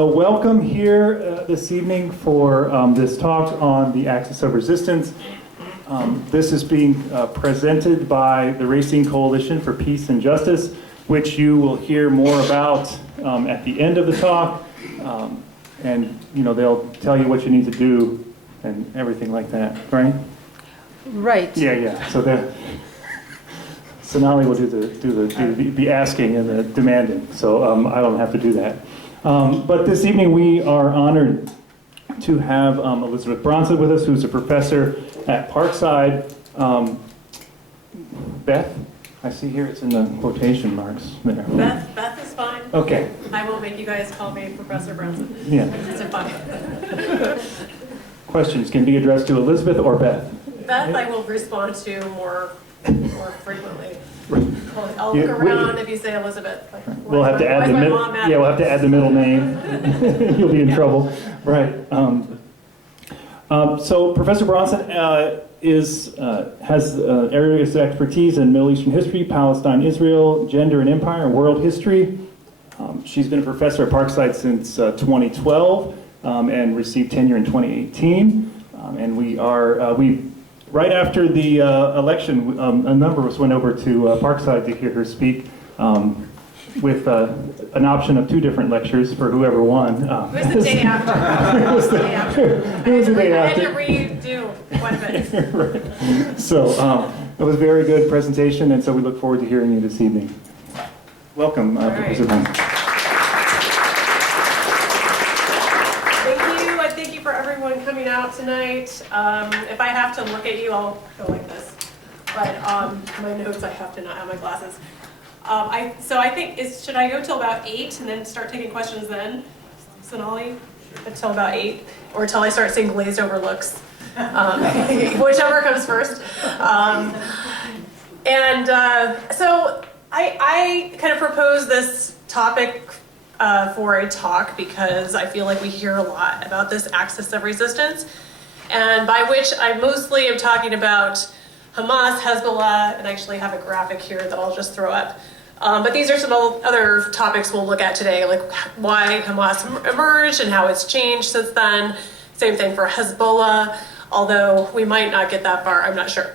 Welcome here this evening for this talk on the axis of resistance. This is being presented by the Racine Coalition for Peace and Justice, which you will hear more about at the end of the talk. And they'll tell you what you need to do and everything like that, right? Right. Yeah. So Sonali will do the asking and the demanding. So I don't have to do that. But this evening we are honored to have Elizabeth Brownson with us, who's a professor at Parkside. Beth, I see here it's in the quotation marks there. Beth is fine. Okay. I won't make you guys call me Professor Brownson. Yeah. Is it fine? Questions can be addressed to Elizabeth or Beth. Beth, I will respond to more frequently. I'll look around if you say Elizabeth. Like, we'll have to add the we'll have to add the middle name. You'll be in trouble, right? So Professor Brownson has areas of expertise in Middle Eastern history, Palestine, Israel, gender and empire, and world history. She's been a professor at Parkside since 2012 and received tenure in 2018. And we right after the election, a number of us went over to Parkside to hear her speak with an option of 2 different lectures for whoever won. It was the day after. It was the day after. I had to redo one of it. Right. So it was a very good presentation, and so we look forward to hearing you this evening. Welcome, Professor Brownson. Thank you for everyone coming out tonight. If I have to look at you, I'll go like this. But my notes, I have to not have my glasses. So I think, should I go till about 8 and then start taking questions then? Sonali? Until about 8? Or until I start seeing glazed over looks? Whichever comes first. So I kind of proposed this topic for a talk because I feel like we hear a lot about this axis of resistance, and by which I mostly am talking about Hamas, Hezbollah, and I actually have a graphic here that I'll just throw up. But these are some other topics we'll look at today, like why Hamas emerged and how it's changed since then. Same thing for Hezbollah, although we might not get that far, I'm not sure.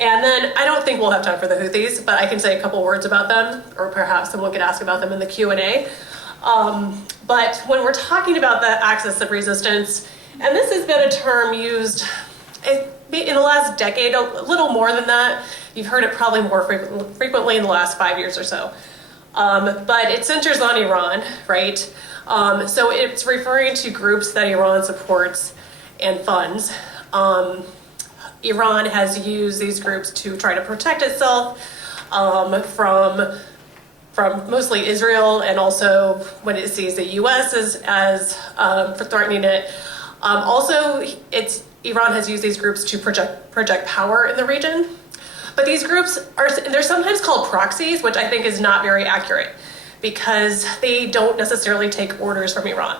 And then I don't think we'll have time for the Houthis, but I can say a couple words about them, or perhaps someone could ask about them in the Q&A. But when we're talking about the axis of resistance, and this has been a term used in the last decade, a little more than that. You've heard it probably more frequently in the last 5 years or so. But it centers on Iran, right? So it's referring to groups that Iran supports and funds. Iran has used these groups to try to protect itself from mostly Israel, and also when it sees the U.S. as threatening it. Also, Iran has used these groups to project power in the region. But these groups they're sometimes called proxies, which I think is not very accurate because they don't necessarily take orders from Iran.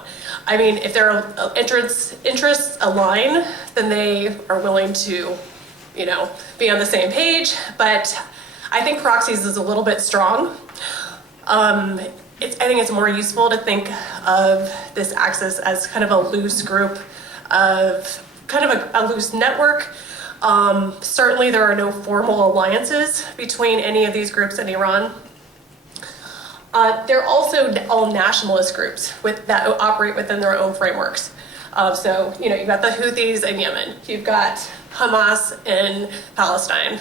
I mean, if their interests align, then they are willing to, be on the same page. But I think proxies is a little bit strong. I think it's more useful to think of this axis as kind of a loose group of kind of a loose network. Certainly there are no formal alliances between any of these groups and Iran. They're also all nationalist groups that operate within their own frameworks. So, you've got the Houthis in Yemen. You've got Hamas in Palestine,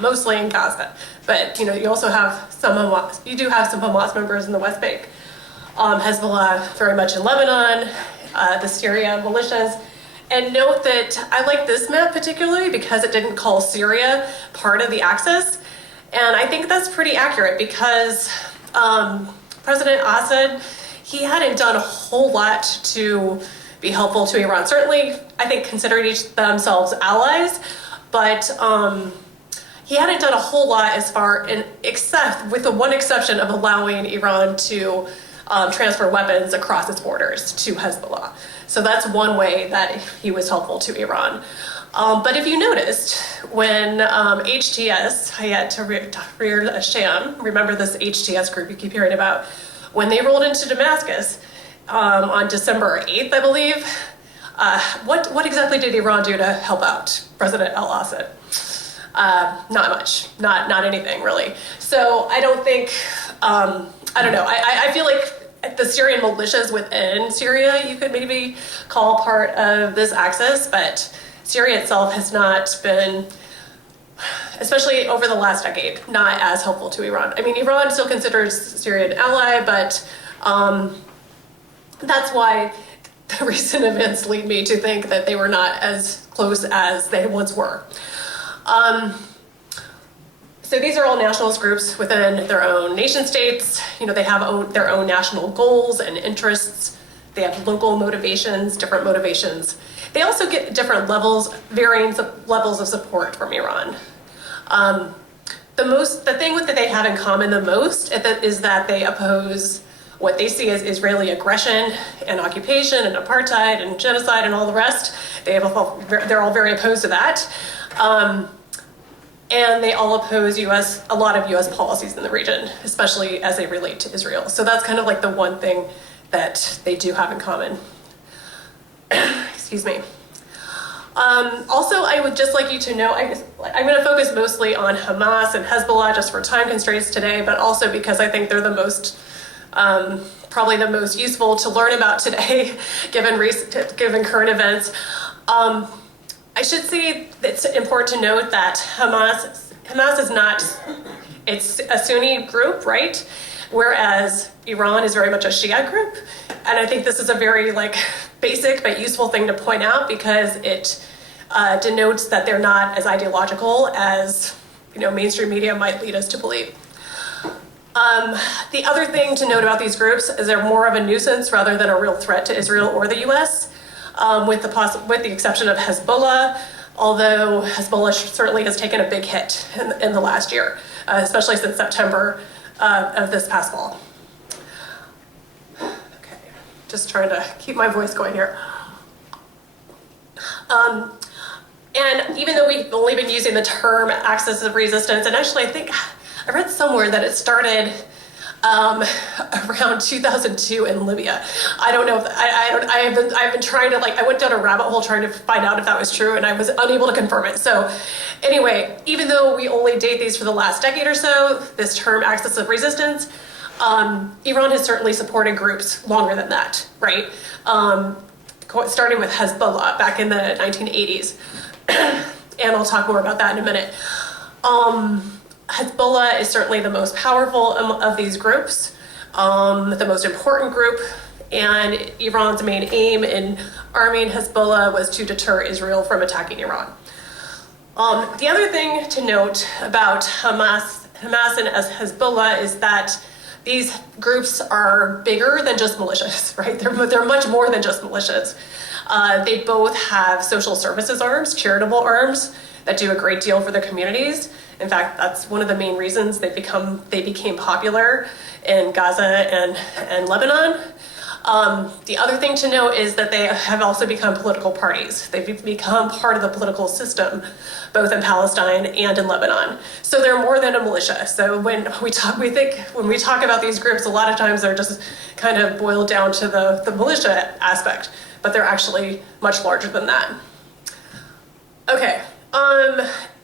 mostly in Gaza. But, you also have some Hamas members in the West Bank. Hezbollah very much in Lebanon, the Syria militias. And note that I like this map particularly because it didn't call Syria part of the axis. And I think that's pretty accurate because President Assad, he hadn't done a whole lot to be helpful to Iran. Certainly, I think considered themselves allies, but he hadn't done a whole lot as far, except with the one exception of allowing Iran to transfer weapons across its borders to Hezbollah. So that's one way that he was helpful to Iran. But if you noticed, when HTS, Hayat Tahrir al-Sham, remember this HTS group you keep hearing about, when they rolled into Damascus on December 8th, I believe, what exactly did Iran do to help out President al-Assad? Not much, not anything really. So I don't think, I don't know, I feel like the Syrian militias within Syria you could maybe call part of this axis, but Syria itself has not been, especially over the last decade, not as helpful to Iran. I mean, Iran still considers Syria an ally, but that's why the recent events lead me to think that they were not as close as they once were. So these are all nationalist groups within their own nation states. You know, they have their own national goals and interests. They have local motivations, different motivations. They also get different levels, varying levels of support from Iran. The thing that they have in common the most is that they oppose what they see as Israeli aggression and occupation and apartheid and genocide and all the rest. They're all very opposed to that. And they all oppose a lot of US policies in the region, especially as they relate to Israel. So that's kind of like the one thing that they do have in common. Excuse me. Also, I would just like you to know, I'm going to focus mostly on Hamas and Hezbollah just for time constraints today, but also because I think they're the most, probably the most useful to learn about today, given current events. I should say it's important to note that Hamas is not, it's a Sunni group, right? Whereas Iran is very much a Shia group. And I think this is a very basic but useful thing to point out because it denotes that they're not as ideological as mainstream media might lead us to believe. The other thing to note about these groups is they're more of a nuisance rather than a real threat to Israel or the US, with the exception of Hezbollah, although Hezbollah certainly has taken a big hit in the last year, especially since September of this past fall. Okay, just trying to keep my voice going here. And even though we've only been using the term axis of resistance, and actually I think I read somewhere that it started around 2002 in Libya. I don't know if I've been trying to I went down a rabbit hole trying to find out if that was true, and I was unable to confirm it. So anyway, even though we only date these for the last decade or so, this term axis of resistance, Iran has certainly supported groups longer than that, right? Starting with Hezbollah back in the 1980s. And I'll talk more about that in a minute. Hezbollah is certainly the most powerful of these groups, the most important group, and Iran's main aim in arming Hezbollah was to deter Israel from attacking Iran. The other thing to note about Hamas and Hezbollah is that these groups are bigger than just militias, right? They're much more than just militias. They both have social services arms, charitable arms that do a great deal for their communities. In fact, that's one of the main reasons they became popular in Gaza and Lebanon. The other thing to note is that they have also become political parties. They've become part of the political system, both in Palestine and in Lebanon. So they're more than a militia. So when we talk about these groups, a lot of times they're just kind of boiled down to the militia aspect, but they're actually much larger than that. Okay.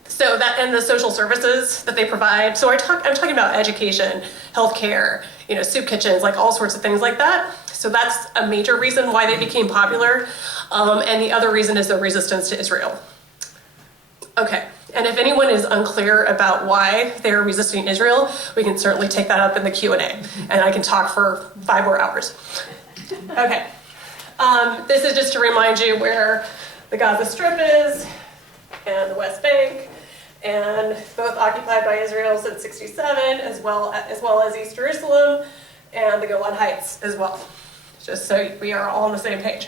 So that and the social services that they provide. So I'm talking about education, healthcare, soup kitchens, all sorts of things like that. So that's a major reason why they became popular. And the other reason is their resistance to Israel. Okay, and if anyone is unclear about why they're resisting Israel, we can certainly take that up in the Q&A, and I can talk for 5 more hours. Okay, this is just to remind you where the Gaza Strip is, and the West Bank, and both occupied by Israel since '67, as well as East Jerusalem, and the Golan Heights as well. just so we are all on the same page.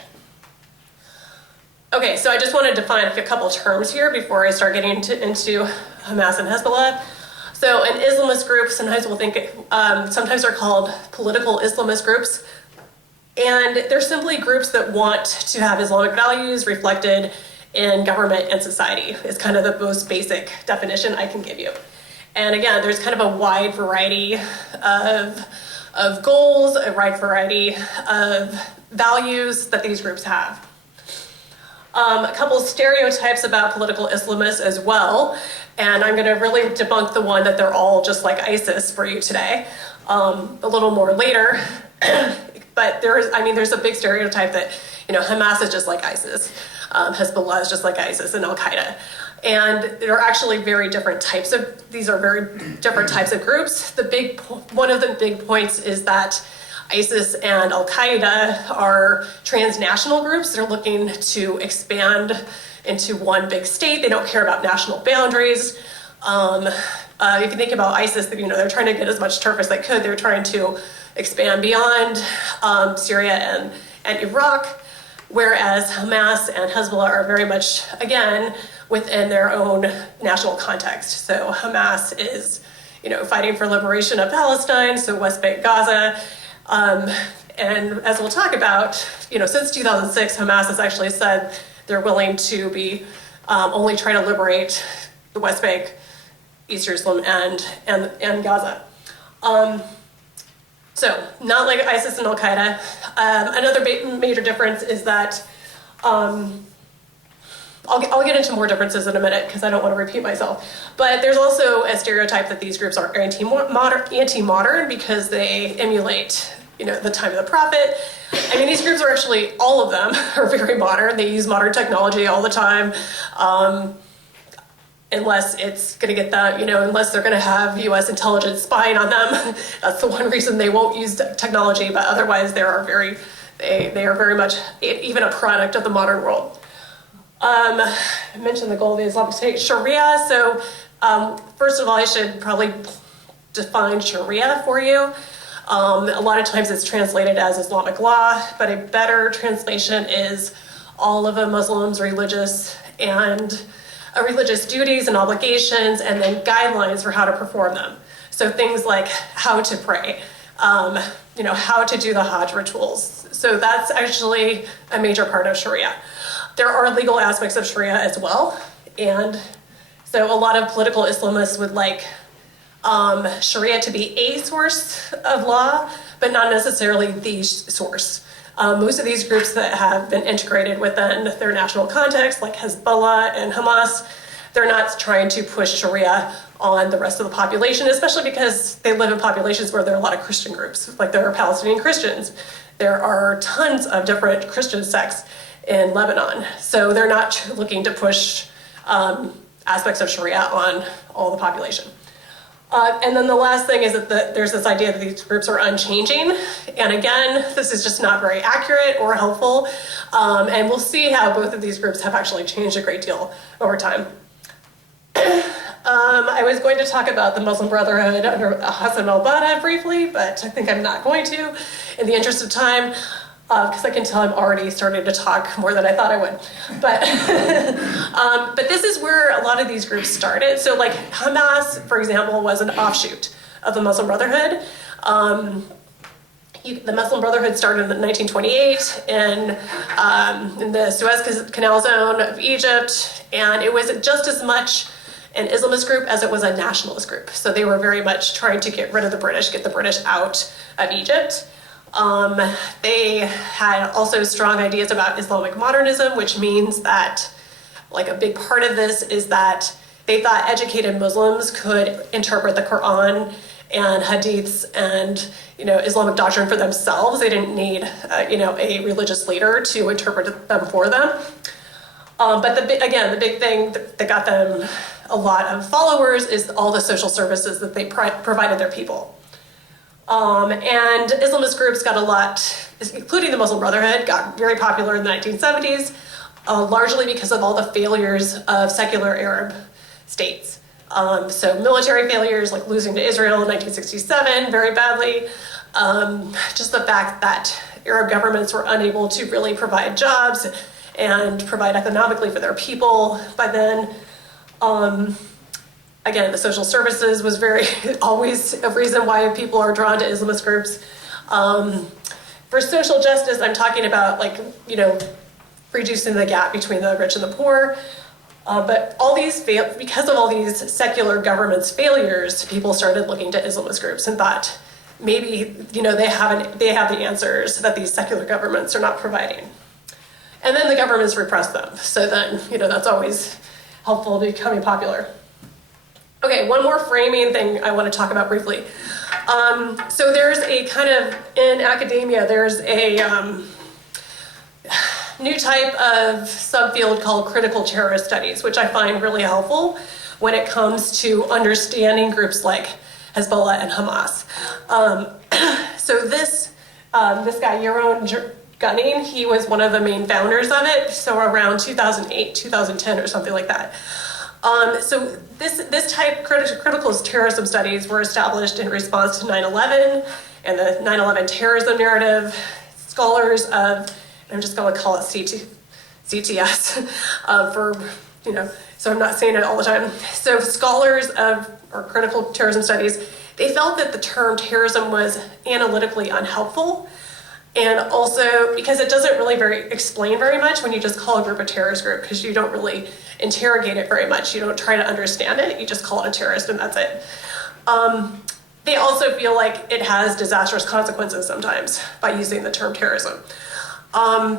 Okay, so I just want to define a couple terms here before I start getting into Hamas and Hezbollah. So an Islamist group, sometimes we'll think, sometimes they're called political Islamist groups. And they're simply groups that want to have Islamic values reflected in government and society. Is kind of the most basic definition I can give you. And again, there's kind of a wide variety of goals, a wide variety of values that these groups have. A couple stereotypes about political Islamists as well, and I'm going to really debunk the one that they're all just like ISIS for you today, a little more later. But there's a big stereotype that, Hamas is just like ISIS, Hezbollah is just like ISIS, and Al-Qaeda. And there are actually these are very different types of groups. One of the big points is that ISIS and Al-Qaeda are transnational groups. They're looking to expand into one big state. They don't care about national boundaries. If you think about ISIS, they're trying to get as much turf as they could. They're trying to expand beyond Syria and Iraq, whereas Hamas and Hezbollah are very much, again, within their own national context. So Hamas is, fighting for liberation of Palestine, so West Bank, Gaza. And as we'll talk about, since 2006, Hamas has actually said they're willing to be only trying to liberate the West Bank, East Jerusalem, and Gaza. So not like ISIS and Al-Qaeda. Another major difference is that I'll get into more differences in a minute because I don't want to repeat myself. But there's also a stereotype that these groups are anti-modern because they emulate, the time of the prophet. These groups are actually, all of them are very modern. They use modern technology all the time. Unless it's going to get them, unless they're going to have U.S. intelligence spying on them. That's the one reason they won't use technology, but otherwise they are very much even a product of the modern world. I mentioned the goal of the Islamic State, Sharia. So first of all, I should probably define Sharia for you. A lot of times it's translated as Islamic law, but a better translation is all of a Muslim's religious duties and obligations, and then guidelines for how to perform them. So things like how to pray, how to do the Hajj rituals. So that's actually a major part of Sharia. There are legal aspects of Sharia as well. And so a lot of political Islamists would like Sharia to be a source of law, but not necessarily the source. Most of these groups that have been integrated within their national context, like Hezbollah and Hamas, they're not trying to push Sharia on the rest of the population, especially because they live in populations where there are a lot of Christian groups, like there are Palestinian Christians. There are tons of different Christian sects in Lebanon. So they're not looking to push aspects of Sharia on all the population. And then the last thing is that there's this idea that these groups are unchanging. And again, this is just not very accurate or helpful. And we'll see how both of these groups have actually changed a great deal over time. I was going to talk about the Muslim Brotherhood under Hassan al-Banna briefly, but I think I'm not going to in the interest of time, because I can tell I'm already starting to talk more than I thought I would. But this is where a lot of these groups started. So like Hamas, for example, was an offshoot of the Muslim Brotherhood. The Muslim Brotherhood started in 1928 in the Suez Canal zone of Egypt, and it was just as much an Islamist group as it was a nationalist group. So they were very much trying to get rid of the British, get the British out of Egypt. They had also strong ideas about Islamic modernism, which means that, like, a big part of this is that they thought educated Muslims could interpret the Quran and hadiths and, Islamic doctrine for themselves. They didn't need, a religious leader to interpret them for them. But the big thing that got them a lot of followers is all the social services that they provided their people. And Islamist groups got a lot, including the Muslim Brotherhood, got very popular in the 1970s, largely because of all the failures of secular Arab states. So military failures, like losing to Israel in 1967 very badly. Just the fact that Arab governments were unable to really provide jobs and provide economically for their people. By then, again, the social services was always a reason why people are drawn to Islamist groups. For social justice, I'm talking about reducing the gap between the rich and the poor. But because of all these secular governments' failures, people started looking to Islamist groups and thought maybe they have the answers that these secular governments are not providing. And then the governments repress them. So then that's always helpful to becoming popular. Okay, one more framing thing I want to talk about briefly. So there's a kind of, in academia, there's a new type of subfield called critical terrorist studies, which I find really helpful when it comes to understanding groups like Hezbollah and Hamas. So this guy, Yaron Gunning, he was one of the main founders of it, so around 2008, 2010 or something like that. So this type, critical terrorism studies were established in response to 9/11 and the 9/11 terrorism narrative. Scholars of, I'm just going to call it CTS so I'm not saying it all the time. So scholars of, or critical terrorism studies, they felt that the term terrorism was analytically unhelpful. And also because it doesn't really explain very much when you just call a group a terrorist group, because you don't really interrogate it very much. You don't try to understand it. You just call it a terrorist and that's it. They also feel like it has disastrous consequences sometimes by using the term terrorism.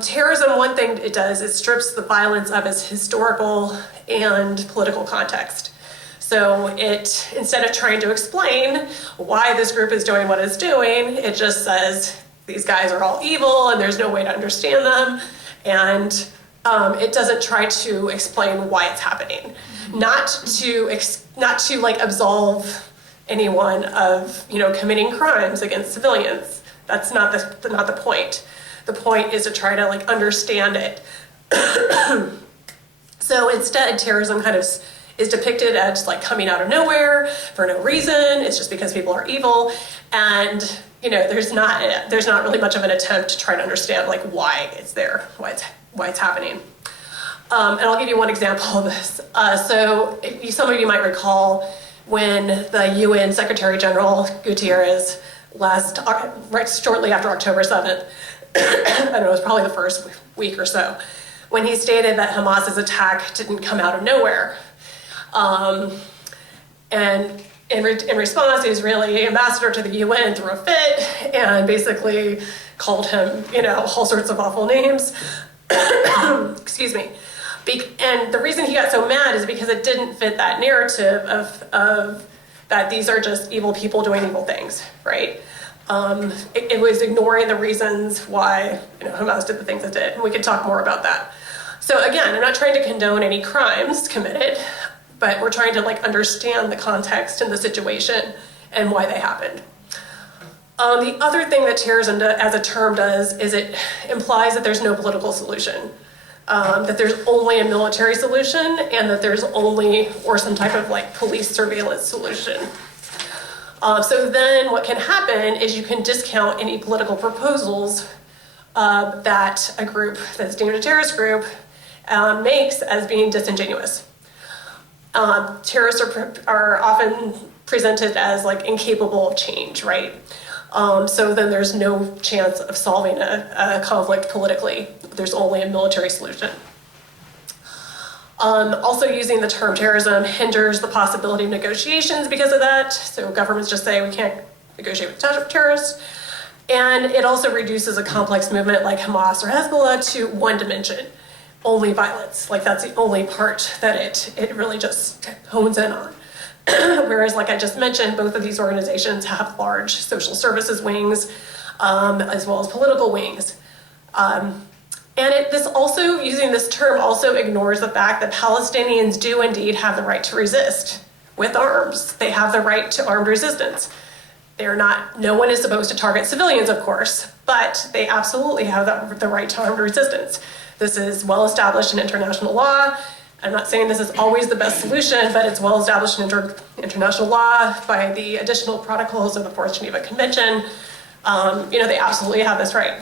Terrorism, one thing it does, it strips the violence of its historical and political context. So it, instead of trying to explain why this group is doing what it's doing, it just says these guys are all evil and there's no way to understand them. And it doesn't try to explain why it's happening. Not to absolve anyone of committing crimes against civilians. That's not the point. The point is to try to understand it. So instead, terrorism kind of is depicted as coming out of nowhere for no reason. It's just because people are evil, and there's not really much of an attempt to try to understand why it's there, why it's happening. And I'll give you one example of this. So some of you might recall when the UN Secretary General Guterres shortly after October 7th, I don't know, it was probably the first week or so, when he stated that Hamas's attack didn't come out of nowhere. And in response, the Israeli ambassador to the UN threw a fit and basically called him, all sorts of awful names. Excuse me. And the reason he got so mad is because it didn't fit that narrative of that these are just evil people doing evil things, right? It was ignoring the reasons why Hamas did the things it did, and we could talk more about that. So again, I'm not trying to condone any crimes committed, but we're trying to understand the context and the situation and why they happened. The other thing that terrorism as a term does is it implies that there's no political solution, that there's only a military solution, and that there's only, or some type of police surveillance solution. So then what can happen is you can discount any political proposals that a group that's deemed a terrorist group makes as being disingenuous. Terrorists are often presented as incapable of change, right? So then there's no chance of solving a conflict politically. There's only a military solution. Also, using the term terrorism hinders the possibility of negotiations because of that. So governments just say we can't negotiate with terrorists. And it also reduces a complex movement like Hamas or Hezbollah to one dimension, only violence. That's the only part that it really just hones in on. Whereas, like I just mentioned, both of these organizations have large social services wings, as well as political wings. This also, using this term, also ignores the fact that Palestinians do indeed have the right to resist with arms. They have the right to armed resistance. No one is supposed to target civilians, of course, but they absolutely have the right to armed resistance. This is well established in international law. I'm not saying this is always the best solution, but it's well established in international law by the additional protocols of the Fourth Geneva Convention. They absolutely have this right.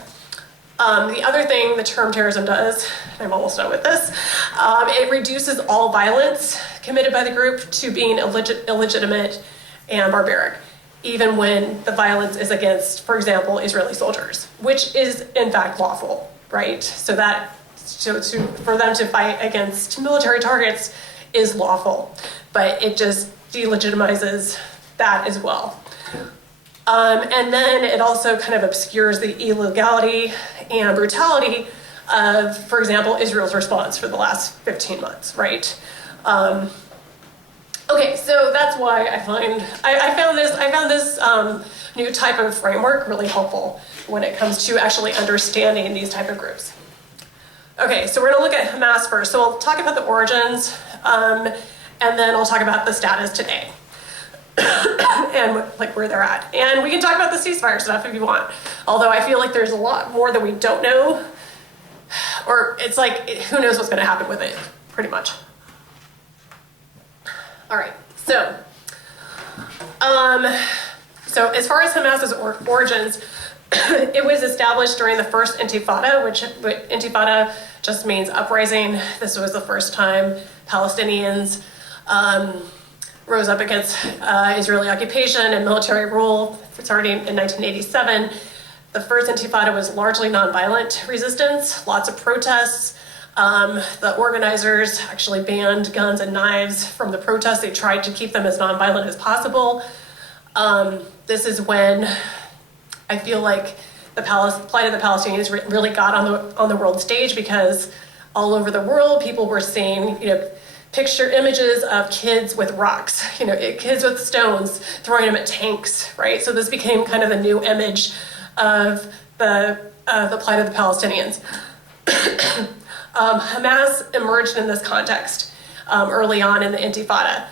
The other thing the term terrorism does, and I'm almost done with this, it reduces all violence committed by the group to being illegitimate and barbaric, even when the violence is against, for example, Israeli soldiers, which is in fact lawful, right? So for them to fight against military targets is lawful, but it just delegitimizes that as well. And then it also kind of obscures the illegality and brutality of, for example, Israel's response for the last 15 months, right? Okay, so that's why I found this new type of framework really helpful when it comes to actually understanding these type of groups. Okay, so we're gonna look at Hamas first. So I'll talk about the origins, and then I'll talk about the status today. And like where they're at. And we can talk about the ceasefire stuff if you want. Although I feel like there's a lot more that we don't know. Or it's like, who knows what's gonna happen with it, pretty much. All right, so as far as Hamas's origins, it was established during the first Intifada, which Intifada just means uprising. This was the first time Palestinians rose up against Israeli occupation and military rule, starting in 1987. The first Intifada was largely nonviolent resistance, lots of protests. The organizers actually banned guns and knives from the protests. They tried to keep them as nonviolent as possible. This is when I feel like the plight of the Palestinians really got on the world stage, because all over the world people were seeing, picture images of kids with rocks, kids with stones, throwing them at tanks, right? So this became kind of the new image of the plight of the Palestinians. Hamas emerged in this context early on in the Intifada.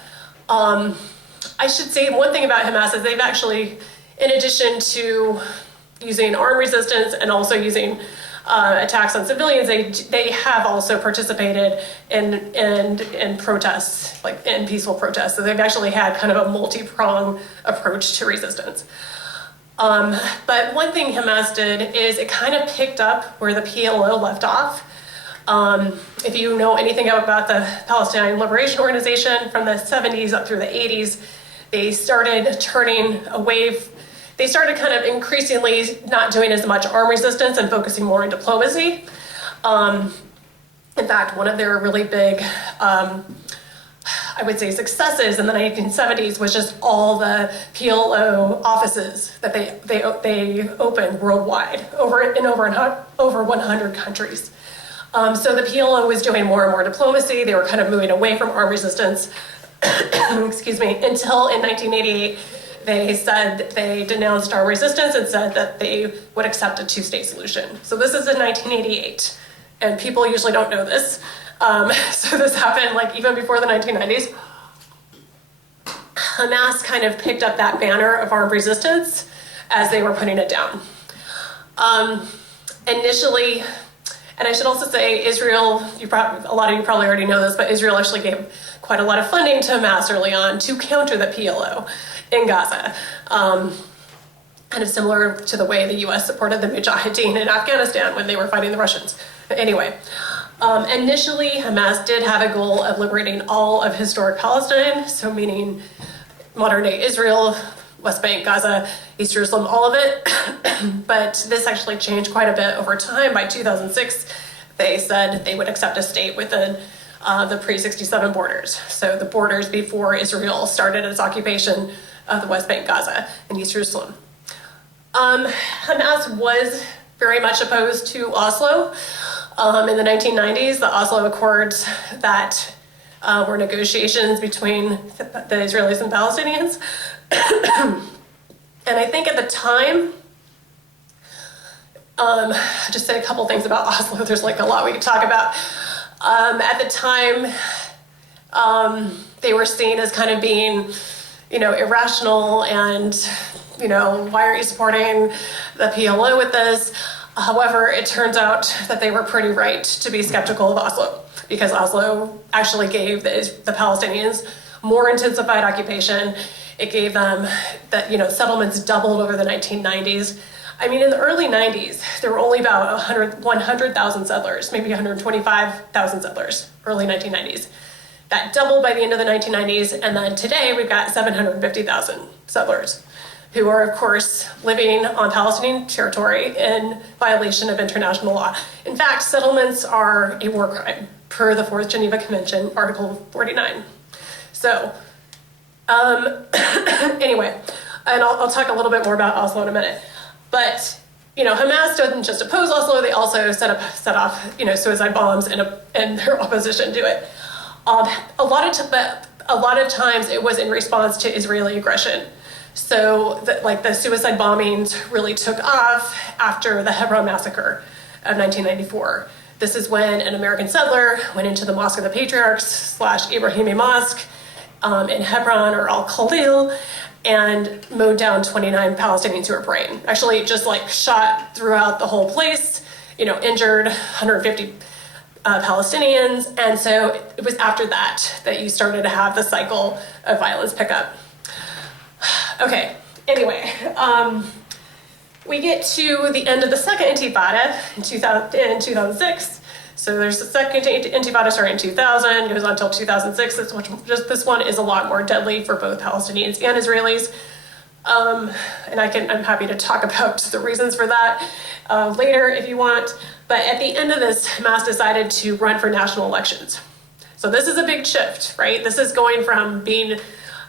I should say one thing about Hamas is they've actually, in addition to using armed resistance and also using attacks on civilians, they have also participated in protests, like in peaceful protests. So they've actually had kind of a multi-pronged approach to resistance. But one thing Hamas did is it kind of picked up where the PLO left off. If you know anything about the Palestinian Liberation Organization from the 70s up through the 80s, they started turning away. They started kind of increasingly not doing as much armed resistance and focusing more on diplomacy. In fact, one of their really big, I would say, successes in the 1970s was just all the PLO offices that they opened worldwide, in over 100 countries. So the PLO was doing more and more diplomacy. They were kind of moving away from armed resistance, excuse me, until in 1988, they said that they denounced armed resistance and said that they would accept a two-state solution. So this is in 1988, and people usually don't know this. So this happened like even before the 1990s. Hamas kind of picked up that banner of armed resistance as they were putting it down. Initially, and I should also say Israel, a lot of you probably already know this, but Israel actually gave quite a lot of funding to Hamas early on to counter the PLO in Gaza. Kind of similar to the way the US supported the Mujahideen in Afghanistan when they were fighting the Russians. But anyway, initially Hamas did have a goal of liberating all of historic Palestine, so meaning modern day Israel, West Bank, Gaza, East Jerusalem, all of it. But this actually changed quite a bit over time. By 2006, they said they would accept a state within the pre-67 borders. So the borders before Israel started its occupation of the West Bank, Gaza, and East Jerusalem. Hamas was very much opposed to Oslo. In the 1990s, the Oslo Accords that were negotiations between the Israelis and Palestinians. And I think at the time, just say a couple things about Oslo. There's like a lot we could talk about. At the time, they were seen as kind of being, irrational and, why are you supporting the PLO with this? However, it turns out that they were pretty right to be skeptical of Oslo, because Oslo actually gave the Palestinians more intensified occupation. It gave them that, settlements doubled over the 1990s. I mean, in the early 90s, there were only about 100,000 settlers, maybe 125,000 settlers, early 1990s. That doubled by the end of the 1990s, and then today we've got 750,000 settlers who are, of course, living on Palestinian territory in violation of international law. In fact, settlements are a war crime per the Fourth Geneva Convention, Article 49. So, anyway, and I'll talk a little bit more about Oslo in a minute. But, Hamas doesn't just oppose Oslo, they also set off, suicide bombs in their opposition to it. A lot of times it was in response to Israeli aggression. So the suicide bombings really took off after the Hebron massacre of 1994. This is when an American settler went into the Mosque of the Patriarchs / Ibrahimi Mosque in Hebron or Al-Khalil and mowed down 29 Palestinians who were praying. Actually just shot throughout the whole place, injured 150 Palestinians. And so it was after that you started to have the cycle of violence pick up. Okay, anyway, we get to the end of the second intifada in 2006. So there's the second intifada starting in 2000, goes on until 2006. This one is a lot more deadly for both Palestinians and Israelis. And I'm happy to talk about the reasons for that later if you want. But at the end of this, Hamas decided to run for national elections. So this is a big shift, right? This is going from being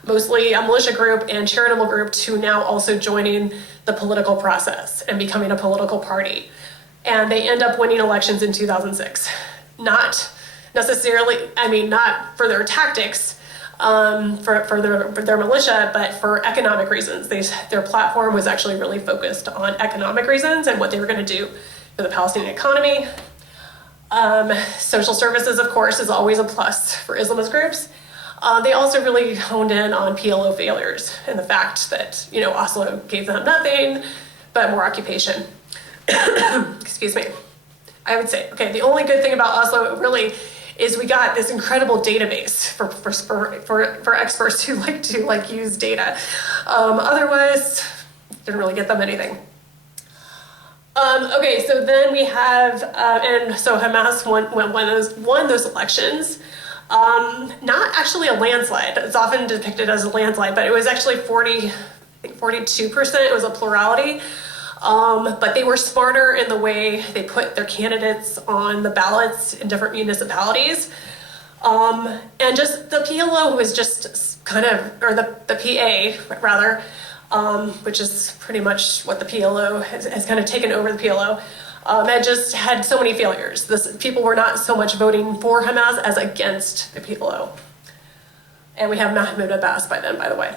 mostly a militia group and charitable group to now also joining the political process and becoming a political party. And they end up winning elections in 2006. Not necessarily, not for their tactics, for their militia, but for economic reasons. Their platform was actually really focused on economic reasons and what they were going to do for the Palestinian economy. Social services, of course, is always a plus for Islamist groups. They also really honed in on PLO failures and the fact that, Oslo gave them nothing but more occupation. Excuse me. I would say, okay, the only good thing about Oslo really is we got this incredible database for experts who like to use data. Otherwise, didn't really get them anything. Okay, so then we have, and so Hamas won those elections. Not actually a landslide. It's often depicted as a landslide, but it was actually 42%. It was a plurality. But they were smarter in the way they put their candidates on the ballots in different municipalities. And just the PLO was just or the PA rather, which is pretty much what the PLO has kind of taken over the PLO. Had just had so many failures. People were not so much voting for Hamas as against the PLO. And we have Mahmoud Abbas by then, by the way.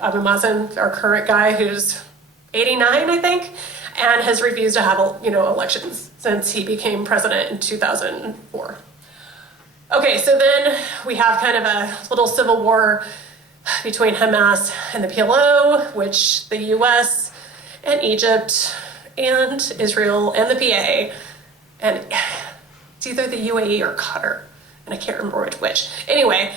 Abu Mazen, our current guy, who's 89, I think, and has refused to have elections since he became president in 2004. Okay, so then we have kind of a little civil war between Hamas and the PLO, which the US and Egypt and Israel and the PA, and it's either the UAE or Qatar, and I can't remember which. Anyway,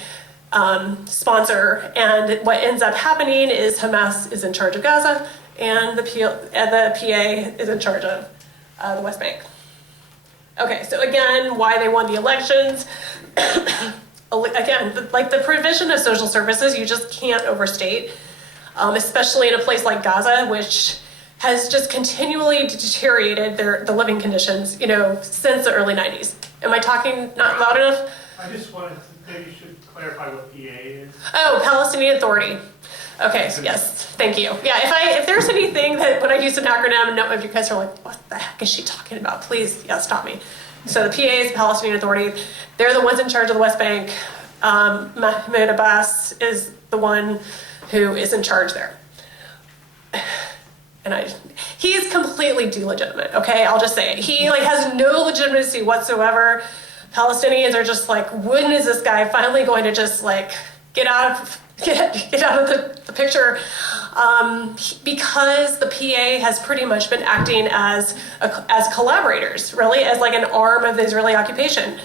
sponsor, and what ends up happening is Hamas is in charge of Gaza, and the PA is in charge of the West Bank. Okay, so again, why they won the elections. Again, the provision of social services, you just can't overstate, especially in a place like Gaza, which has just continually deteriorated the living conditions, since the early 90s. Am I talking not loud enough? I just wanted to maybe you should clarify what PA is. Oh, Palestinian Authority. Okay, yes, thank you. Yeah, if there's anything that when I use an acronym, if you guys are like, what the heck is she talking about? Please, stop me. So the PA is the Palestinian Authority. They're the ones in charge of the West Bank. Mahmoud Abbas is the one who is in charge there. And he's completely delegitimate, okay? I'll just say it. He has no legitimacy whatsoever. Palestinians are just like, when is this guy finally going to just get out of the picture? Because the PA has pretty much been acting as collaborators, really, as an arm of the Israeli occupation.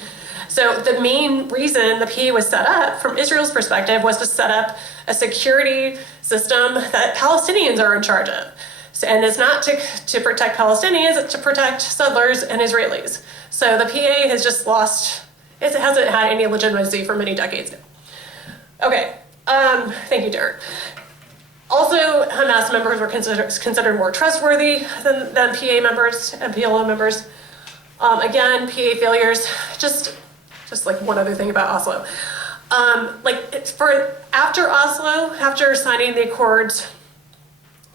So the main reason the PA was set up, from Israel's perspective, was to set up a security system that Palestinians are in charge of. So, and it's not to protect Palestinians, it's to protect settlers and Israelis. So the PA has just lost, it hasn't had any legitimacy for many decades now. Okay, thank you, Derek. Also, Hamas members were considered more trustworthy than PA members and PLO members. Again, PA failures, just like one other thing about Oslo. After Oslo, after signing the accords,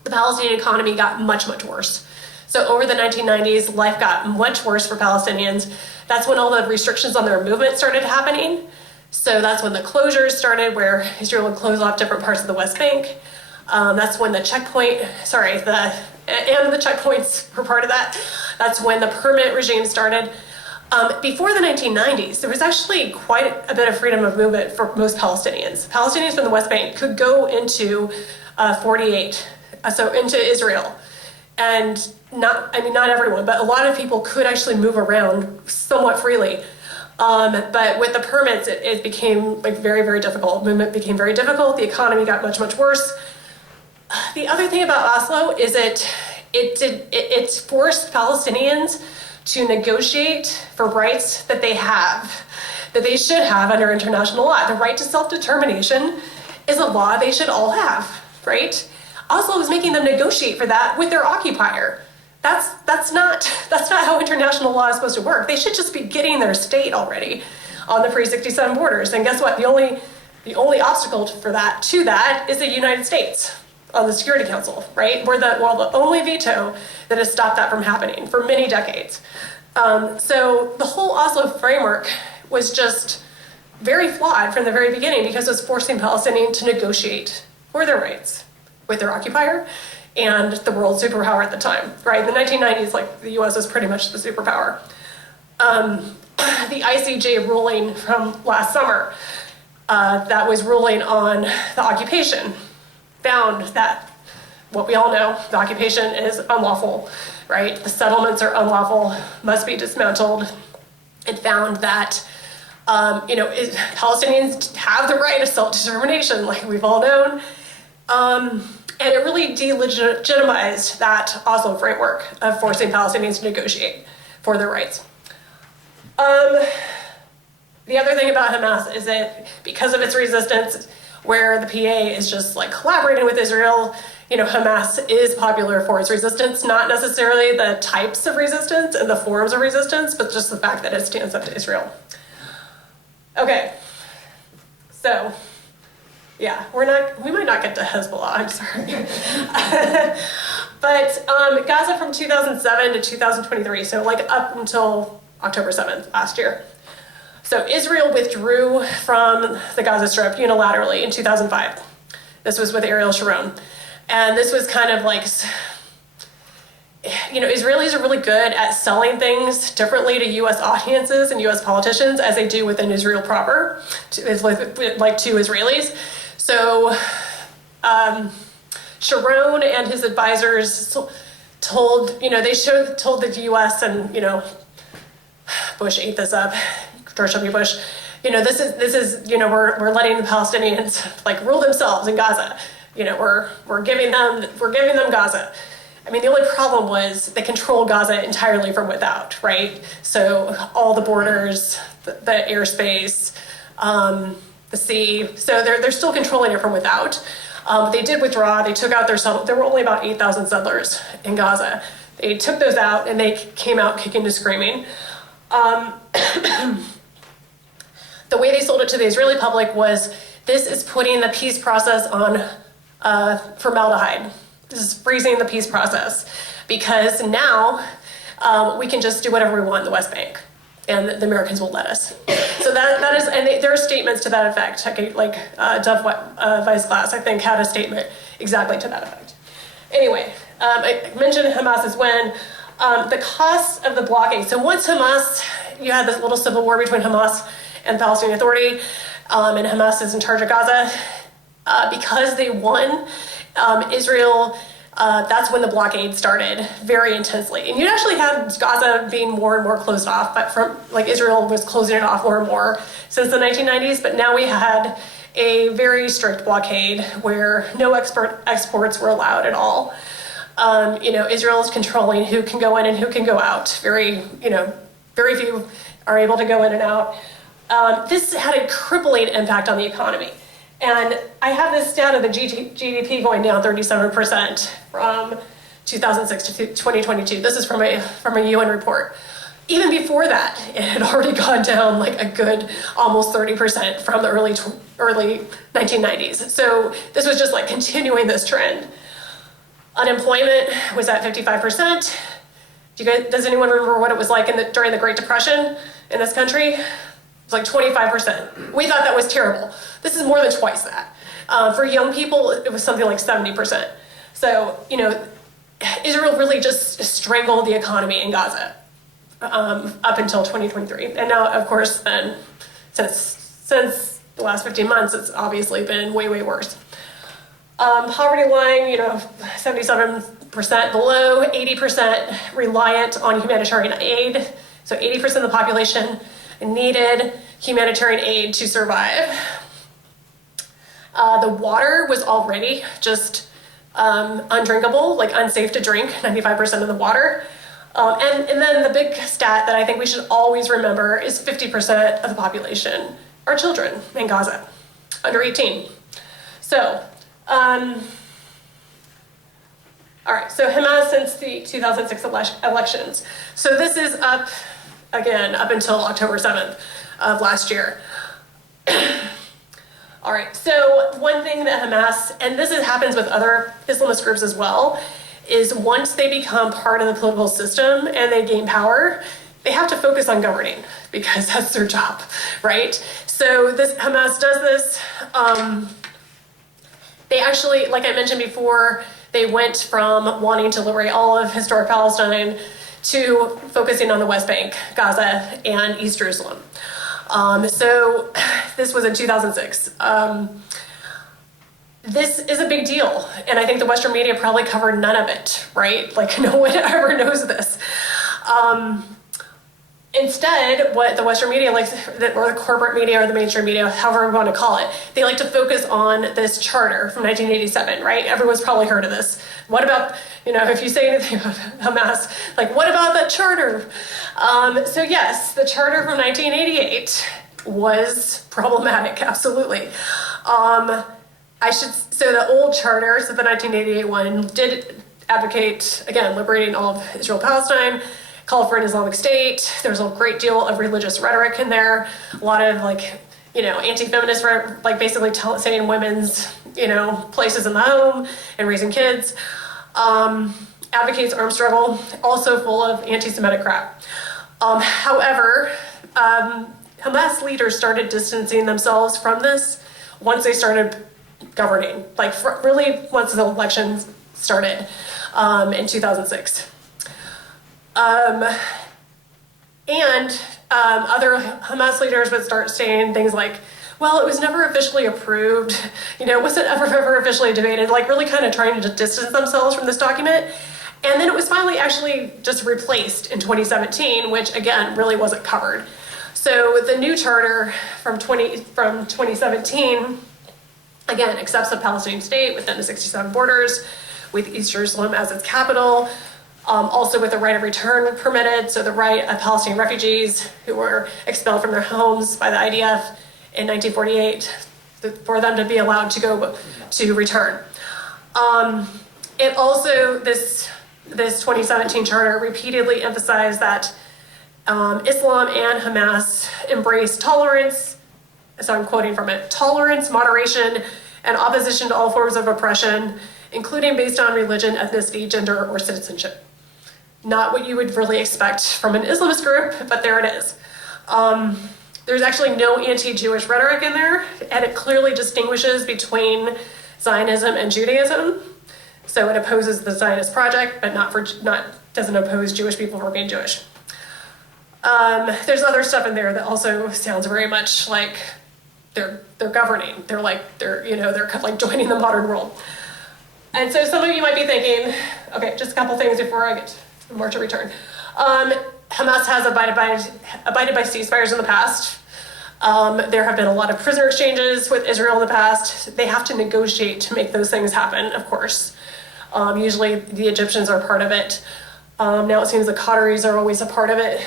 the Palestinian economy got much, much worse. So over the 1990s, life got much worse for Palestinians. That's when all the restrictions on their movement started happening. So that's when the closures started, where Israel would close off different parts of the West Bank. That's when the checkpoints were part of that. That's when the permit regime started. Before the 1990s, there was actually quite a bit of freedom of movement for most Palestinians. Palestinians from the West Bank could go into 48, so into Israel. And not everyone, but a lot of people could actually move around somewhat freely. But with the permits, it became very, very difficult. Movement became very difficult. The economy got much, much worse. The other thing about Oslo is it forced Palestinians to negotiate for rights that they should have under international law. The right to self-determination is a law they should all have, right? Oslo was making them negotiate for that with their occupier. That's not how international law is supposed to work. They should just be getting their state already on the pre-67 borders. And guess what? The only obstacle to that is the United States on the Security Council, right? We're the only veto that has stopped that from happening for many decades. So the whole Oslo framework was just very flawed from the very beginning because it was forcing Palestinians to negotiate for their rights with their occupier and the world superpower at the time, right? In the 1990s, the US was pretty much the superpower. The ICJ ruling from last summer that was ruling on the occupation found that what we all know, the occupation is unlawful, right? The settlements are unlawful, must be dismantled. It found that, Palestinians have the right of self-determination, like we've all known. And it really delegitimized that Oslo framework of forcing Palestinians to negotiate for their rights. The other thing about Hamas is that because of its resistance, where the PA is just collaborating with Israel, Hamas is popular for its resistance, not necessarily the types of resistance and the forms of resistance, but just the fact that it stands up to Israel. Okay, so yeah, we might not get to Hezbollah, I'm sorry. But Gaza from 2007 to 2023, so up until October 7th last year. So Israel withdrew from the Gaza Strip unilaterally in 2005. This was with Ariel Sharon. And this was kind of Israelis are really good at selling things differently to US audiences and US politicians as they do within Israel proper, to Israelis. So Sharon and his advisors told the US and, Bush ate this up, George W. Bush, this is we're letting the Palestinians rule themselves in Gaza. We're giving them Gaza. I mean, the only problem was they control Gaza entirely from without, right? So all the borders, the airspace, the sea. So they're still controlling it from without. They did withdraw. They took out there were only about 8,000 settlers in Gaza. They took those out and they came out kicking and screaming. The way they sold it to the Israeli public was, this is putting the peace process on formaldehyde. This is freezing the peace process because now we can just do whatever we want in the West Bank and the Americans will let us. So that is, and there are statements to that effect. Dov Weissglass, I think, had a statement exactly to that effect. Anyway, I mentioned Hamas's win. The cost of the blockade. So once Hamas, you had this little civil war between Hamas and the Palestinian Authority, and Hamas is in charge of Gaza. Because they won, Israel, that's when the blockade started very intensely. And you actually had Gaza being more and more closed off, but Israel was closing it off more and more since the 1990s. But now we had a very strict blockade where no exports were allowed at all. Israel is controlling who can go in and who can go out. Very few are able to go in and out. This had a crippling impact on the economy. And I have this stat of the GDP going down 37% from 2006 to 2022. This is from a UN report. Even before that, it had already gone down like a good almost 30% from the early 1990s. So this was just like continuing this trend. Unemployment was at 55%. Does anyone remember what it was like during the Great Depression in this country? It was like 25%. We thought that was terrible. This is more than twice that. For young people, it was something like 70%. So, Israel really just strangled the economy in Gaza up until 2023. And now, of course, then since the last 15 months, it's obviously been way, way worse. Poverty line, 77% below, 80% reliant on humanitarian aid. So 80% of the population needed humanitarian aid to survive. The water was already just undrinkable, like unsafe to drink, 95% of the water. And then the big stat that I think we should always remember is 50% of the population are children in Gaza, under 18. So, all right, so Hamas since the 2006 elections. So this is up until October 7th of last year. All right, so one thing that Hamas, and this happens with other Islamist groups as well, is once they become part of the political system and they gain power, they have to focus on governing because that's their job, right? So Hamas does this. They actually, like I mentioned before, they went from wanting to liberate all of historic Palestine to focusing on the West Bank, Gaza, and East Jerusalem. So this was in 2006. This is a big deal, and I think the Western media probably covered none of it, right? Like no one ever knows this. Instead, what the Western media likes, or the corporate media or the mainstream media, however we want to call it, they like to focus on this charter from 1987, right? Everyone's probably heard of this. What about, if you say anything about Hamas, like what about that charter? So yes, the charter from 1988 was problematic, absolutely. So the old charter, so the 1988 one, did advocate, again, liberating all of Israel-Palestine, called for an Islamic State. There's a great deal of religious rhetoric in there, a lot of anti-feminist, basically saying women's, places in the home and raising kids. Advocates armed struggle, also full of anti-Semitic crap. However, Hamas leaders started distancing themselves from this once they started governing, really once the elections started in 2006. Other Hamas leaders would start saying things like, well, it was never officially approved, it wasn't ever officially debated, really kind of trying to distance themselves from this document. And then it was finally actually just replaced in 2017, which again, really wasn't covered. So the new charter from 2017, again, accepts a Palestinian state within the 67 borders, with East Jerusalem as its capital, also with the right of return permitted, so the right of Palestinian refugees who were expelled from their homes by the IDF in 1948, for them to be allowed to go to return. It also, this 2017 charter repeatedly emphasized that Islam and Hamas embrace tolerance, so I'm quoting from it, tolerance, moderation, and opposition to all forms of oppression, including based on religion, ethnicity, gender, or citizenship. Not what you would really expect from an Islamist group, but there it is. There's actually no anti-Jewish rhetoric in there, and it clearly distinguishes between Zionism and Judaism. So it opposes the Zionist project, but doesn't oppose Jewish people for being Jewish. There's other stuff in there that also sounds very much like they're governing. They're joining the modern world. And so some of you might be thinking, okay, just a couple things before I get to March of Return. Hamas has abided by ceasefires in the past. There have been a lot of prisoner exchanges with Israel in the past. They have to negotiate to make those things happen, of course. Usually the Egyptians are part of it. Now it seems the Qataris are always a part of it.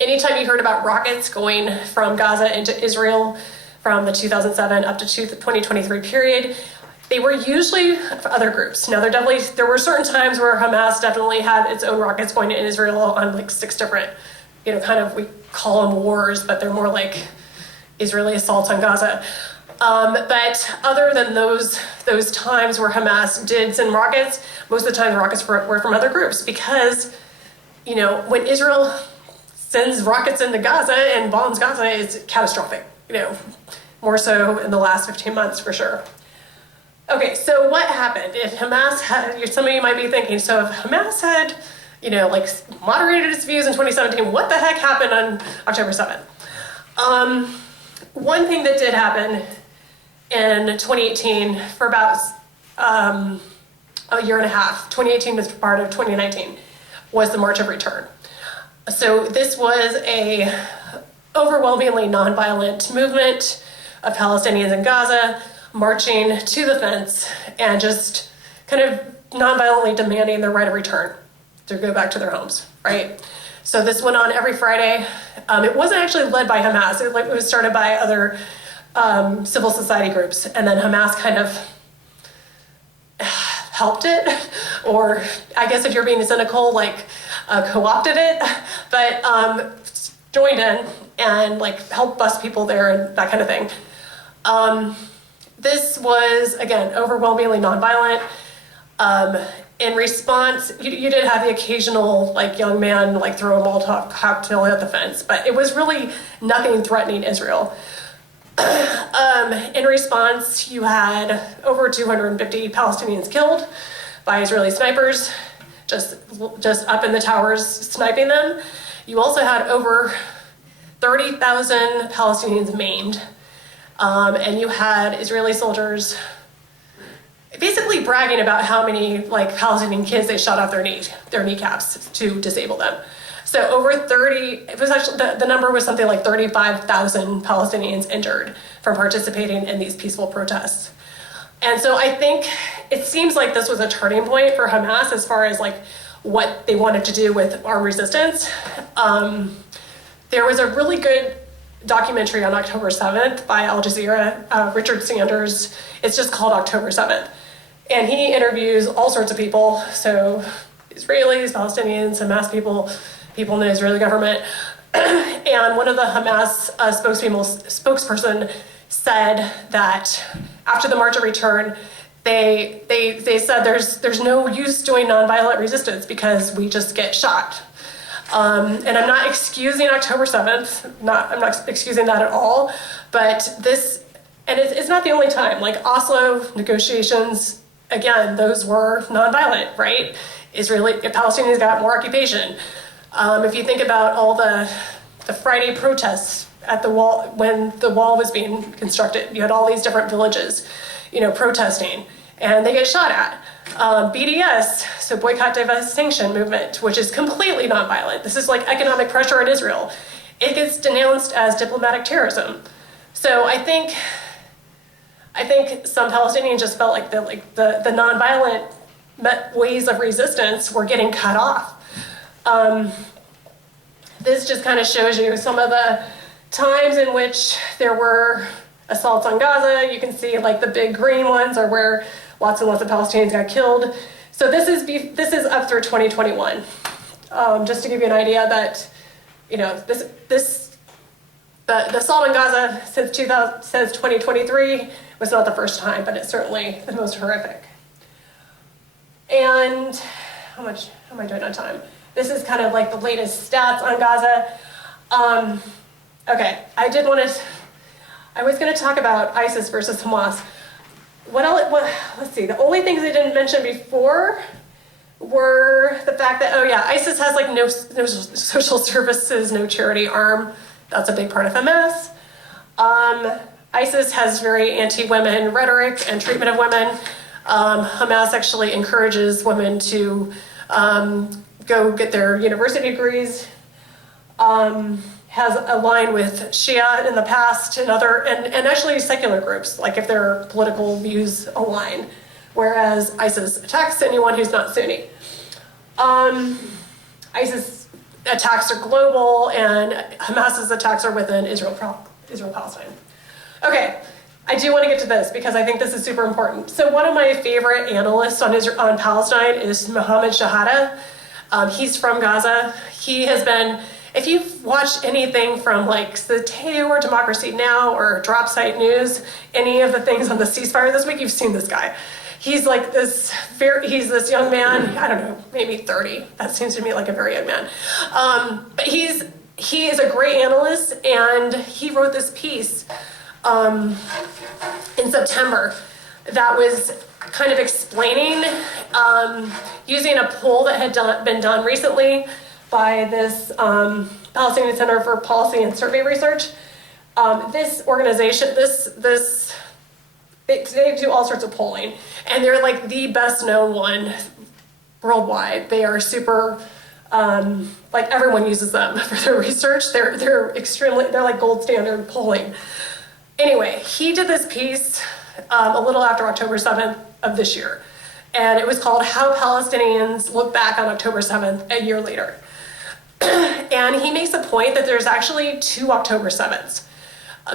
Anytime you heard about rockets going from Gaza into Israel from the 2007 up to 2023 period, they were usually other groups. Now there were certain times where Hamas definitely had its own rockets going to Israel on like 6 different, we call them wars, but they're more like Israeli assaults on Gaza. But other than those times where Hamas did send rockets, most of the time the rockets were from other groups because, when Israel sends rockets into Gaza and bombs Gaza, it's catastrophic, more so in the last 15 months for sure. Okay, so what happened? If Hamas had, some of you might be thinking, so if Hamas had, moderated its views in 2017, what the heck happened on October 7th? One thing that did happen in 2018 for about a year and a half, 2018 was part of 2019, was the March of Return. So this was a overwhelmingly nonviolent movement of Palestinians in Gaza marching to the fence and just kind of nonviolently demanding their right of return to go back to their homes, right? So this went on every Friday. It wasn't actually led by Hamas. It was started by other civil society groups, and then Hamas kind of helped it, or I guess if you're being cynical, co-opted it, but joined in and helped bus people there and that kind of thing. This was, again, overwhelmingly nonviolent. In response, you did have the occasional young man throw a Molotov cocktail at the fence, but it was really nothing threatening Israel. In response, you had over 250 Palestinians killed by Israeli snipers, just up in the towers sniping them. You also had over 30,000 Palestinians maimed, and you had Israeli soldiers basically bragging about how many Palestinian kids they shot off their kneecaps to disable them. So it was actually, the number was something like 35,000 Palestinians injured from participating in these peaceful protests. And so I think it seems like this was a turning point for Hamas as far as what they wanted to do with armed resistance. There was a really good documentary on October 7th by Al Jazeera, Richard Sanders. It's just called October 7th. And he interviews all sorts of people, so Israelis, Palestinians, Hamas people in the Israeli government. And one of the Hamas spokesperson said that after the March of Return, they said there's no use doing nonviolent resistance because we just get shot. And I'm not excusing October 7th, I'm not excusing that at all, but it's not the only time. Oslo negotiations, again, those were nonviolent, right? Palestinians got more occupation. If you think about all the Friday protests at the wall, when the wall was being constructed, you had all these different villages, protesting, and they get shot at. BDS, so Boycott, Divest, Sanction movement, which is completely nonviolent. This is economic pressure on Israel. It gets denounced as diplomatic terrorism. So I think some Palestinians just felt like the nonviolent ways of resistance were getting cut off. This just kind of shows you some of the times in which there were assaults on Gaza. You can see the big green ones are where lots and lots of Palestinians got killed. So this is up through 2021. Just to give you an idea that, the assault on Gaza since 2023 was not the first time, but it's certainly the most horrific. And how am I doing on time? This is kind of the latest stats on Gaza. Okay, I was going to talk about ISIS versus Hamas. Let's see, the only things I didn't mention before were the fact that, ISIS has no social services, no charity arm. That's a big part of Hamas. ISIS has very anti-women rhetoric and treatment of women. Hamas actually encourages women to go get their university degrees. has aligned with Shia in the past and other, and actually secular groups, like if their political views align, whereas ISIS attacks anyone who's not Sunni. ISIS attacks are global, and Hamas's attacks are within Israel-Palestine. Okay, I do want to get to this because I think this is super important. So one of my favorite analysts on Palestine is Mohammed Shahada. He's from Gaza. He has been, if you've watched anything from like Sateo or Democracy Now! Or Drop Site News, any of the things on the ceasefire this week, you've seen this guy. He's like this, he's this young man, I don't know, maybe 30. That seems to me like a very young man. But he is a great analyst, and he wrote this piece in September that was kind of explaining, using a poll that had been done recently by this Palestinian Center for Policy and Survey Research. This organization, they do all sorts of polling, and they're like the best known one worldwide. They are super, like everyone uses them for their research. They're like gold standard polling. Anyway, he did this piece a little after October 7th of this year, and it was called How Palestinians Look Back on October 7th a Year Later. And he makes a point that there's actually 2 October 7ths.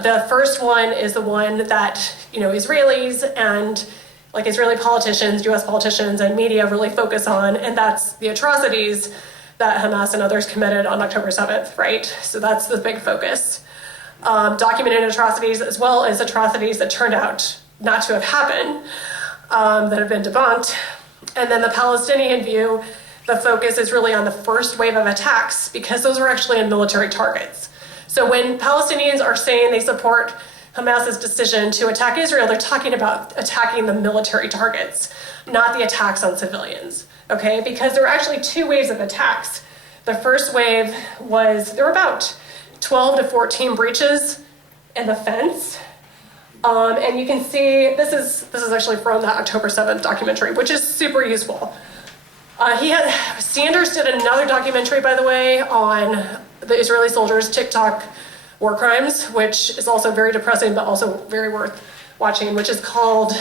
The first one is the one that, Israelis and like Israeli politicians, US politicians and media really focus on, and that's the atrocities that Hamas and others committed on October 7th, right? So that's the big focus. Documented atrocities as well as atrocities that turned out not to have happened, that have been debunked. And then the Palestinian view, the focus is really on the first wave of attacks because those are actually on military targets. So when Palestinians are saying they support Hamas's decision to attack Israel, they're talking about attacking the military targets, not the attacks on civilians, okay? Because there were actually 2 waves of attacks. The first wave was, there were about 12 to 14 breaches in the fence. And you can see, this is actually from that October 7th documentary, which is super useful. Sanders did another documentary, by the way, on the Israeli soldiers' TikTok war crimes, which is also very depressing, but also very worth watching, which is called,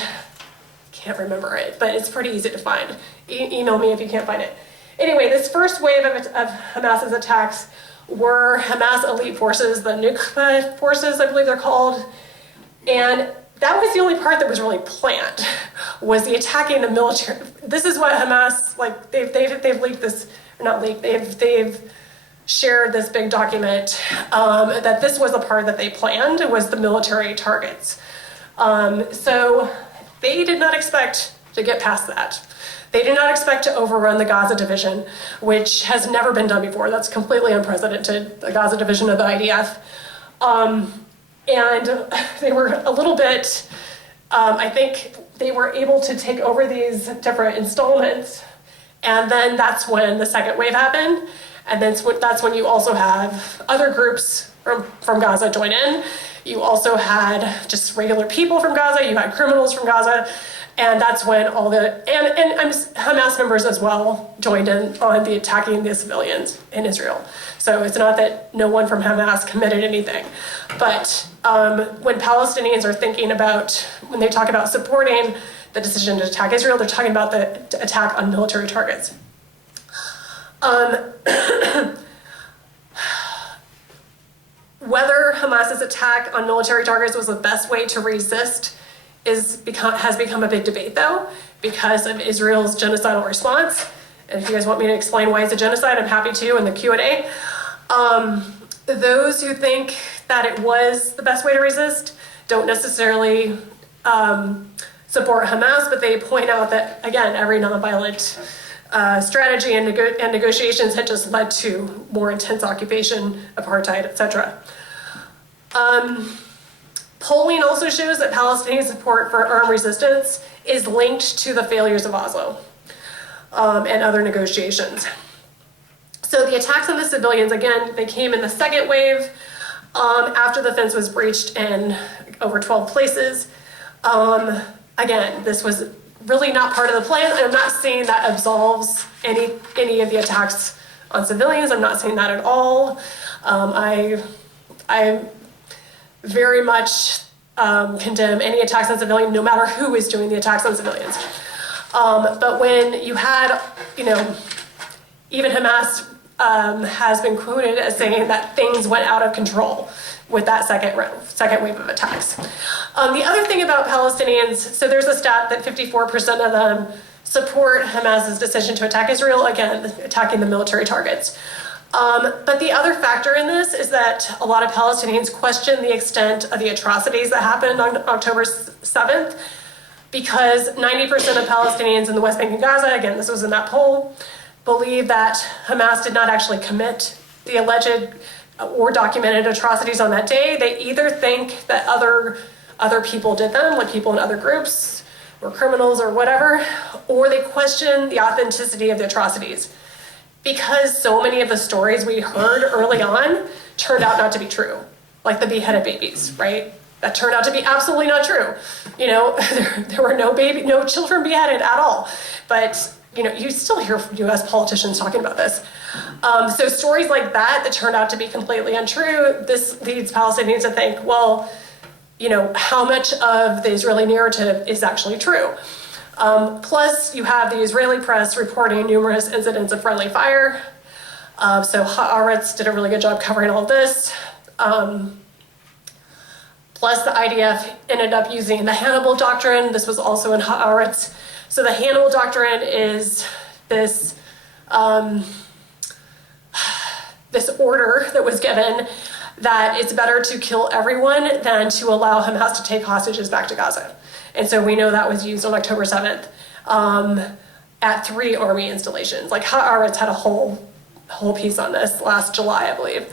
can't remember it, but it's pretty easy to find. Email me if you can't find it. Anyway, this first wave of Hamas's attacks were Hamas elite forces, the Nukba forces, I believe they're called, and that was the only part that was really planned, was the attacking the military. This is what Hamas, like, they've leaked this, or not leaked, they've shared this big document that this was the part that they planned, was the military targets. So they did not expect to get past that. They did not expect to overrun the Gaza division, which has never been done before. That's completely unprecedented, the Gaza division of the IDF. And they were a little bit, I think they were able to take over these different installments. And then that's when the second wave happened. And then that's when you also have other groups from Gaza join in. You also had just regular people from Gaza. You had criminals from Gaza. And that's when all the, and Hamas members as well joined in on the attacking the civilians in Israel. So it's not that no one from Hamas committed anything. But when Palestinians are thinking about, when they talk about supporting the decision to attack Israel, they're talking about the attack on military targets. Whether Hamas's attack on military targets was the best way to resist has become a big debate, though, because of Israel's genocidal response. And if you guys want me to explain why it's a genocide, I'm happy to in the Q&A. Those who think that it was the best way to resist don't necessarily support Hamas, but they point out that, again, every nonviolent strategy and negotiations had just led to more intense occupation, apartheid, etc. Polling also shows that Palestinian support for armed resistance is linked to the failures of Oslo and other negotiations. So the attacks on the civilians, again, they came in the second wave after the fence was breached in over 12 places. Again, this was really not part of the plan. I'm not saying that absolves any of the attacks on civilians. I'm not saying that at all. I very much condemn any attacks on civilians, no matter who is doing the attacks on civilians. But when you had, even Hamas has been quoted as saying that things went out of control with that second wave of attacks. The other thing about Palestinians, so there's a stat that 54% of them support Hamas's decision to attack Israel, again, attacking the military targets. But the other factor in this is that a lot of Palestinians question the extent of the atrocities that happened on October 7th, because 90% of Palestinians in the West Bank and Gaza, again, this was in that poll, believe that Hamas did not actually commit the alleged or documented atrocities on that day. They either think that other people did them, like people in other groups or criminals or whatever, or they question the authenticity of the atrocities, because so many of the stories we heard early on turned out not to be true, like the beheaded babies, right? That turned out to be absolutely not true. There were no children beheaded at all. But you still hear U.S. politicians talking about this. So stories like that turned out to be completely untrue. This leads Palestinians to think, well, how much of the Israeli narrative is actually true? Plus, you have the Israeli press reporting numerous incidents of friendly fire. So Haaretz did a really good job covering all of this. Plus, the IDF ended up using the Hannibal Doctrine. This was also in Haaretz. So the Hannibal Doctrine is this this order that was given that it's better to kill everyone than to allow Hamas to take hostages back to Gaza. And so we know that was used on October 7th at 3 army installations. Like Haaretz had a whole piece on this last July, I believe.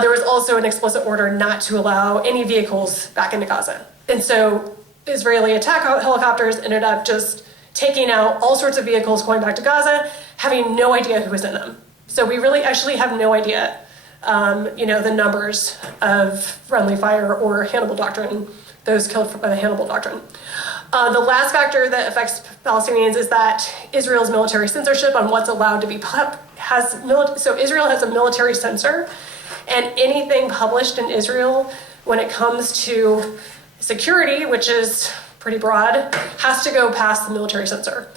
There was also an explicit order not to allow any vehicles back into Gaza. And so Israeli attack helicopters ended up just taking out all sorts of vehicles going back to Gaza, having no idea who was in them. So we really actually have no idea, the numbers of friendly fire or Hannibal Doctrine, those killed by the Hannibal Doctrine. The last factor that affects Palestinians is that Israel's military censorship on what's allowed to be so Israel has a military censor, and anything published in Israel when it comes to security, which is pretty broad, has to go past the military censor.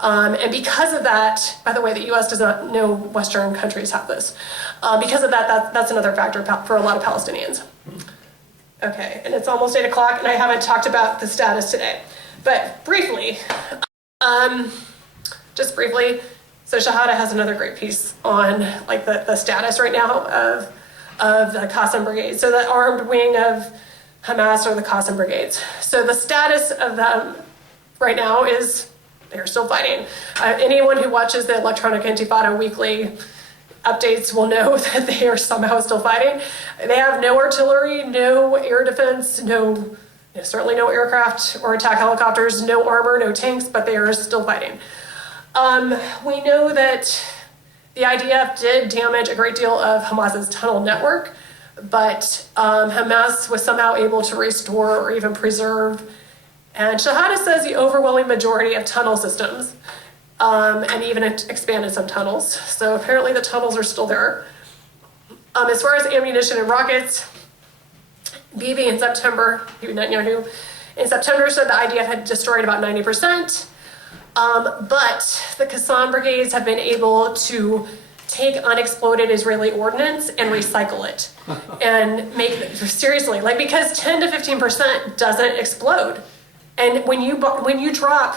And because of that, by the way, the US does not know Western countries have this. Because of that's another factor for a lot of Palestinians. Okay, and it's almost 8 o'clock and I haven't talked about the status today. But briefly, just briefly, so Shahada has another great piece on like the status right now of the Qassam Brigade. So the armed wing of Hamas or the Qassam Brigades. So the status of them right now is they're still fighting. Anyone who watches the Electronic Intifada weekly updates will know that they are somehow still fighting. They have no artillery, no air defense, certainly no aircraft or attack helicopters, no armor, no tanks, but they are still fighting. We know that the IDF did damage a great deal of Hamas's tunnel network, but Hamas was somehow able to restore or even preserve, and Shahada says the overwhelming majority of tunnel systems, and even expanded some tunnels. So apparently the tunnels are still there. As far as ammunition and rockets, Bibi in September, Netanyahu, in September said the IDF had destroyed about 90%, but the Qassam brigades have been able to take unexploded Israeli ordnance and recycle it and make it, seriously, like, because 10 to 15% doesn't explode. And when you drop,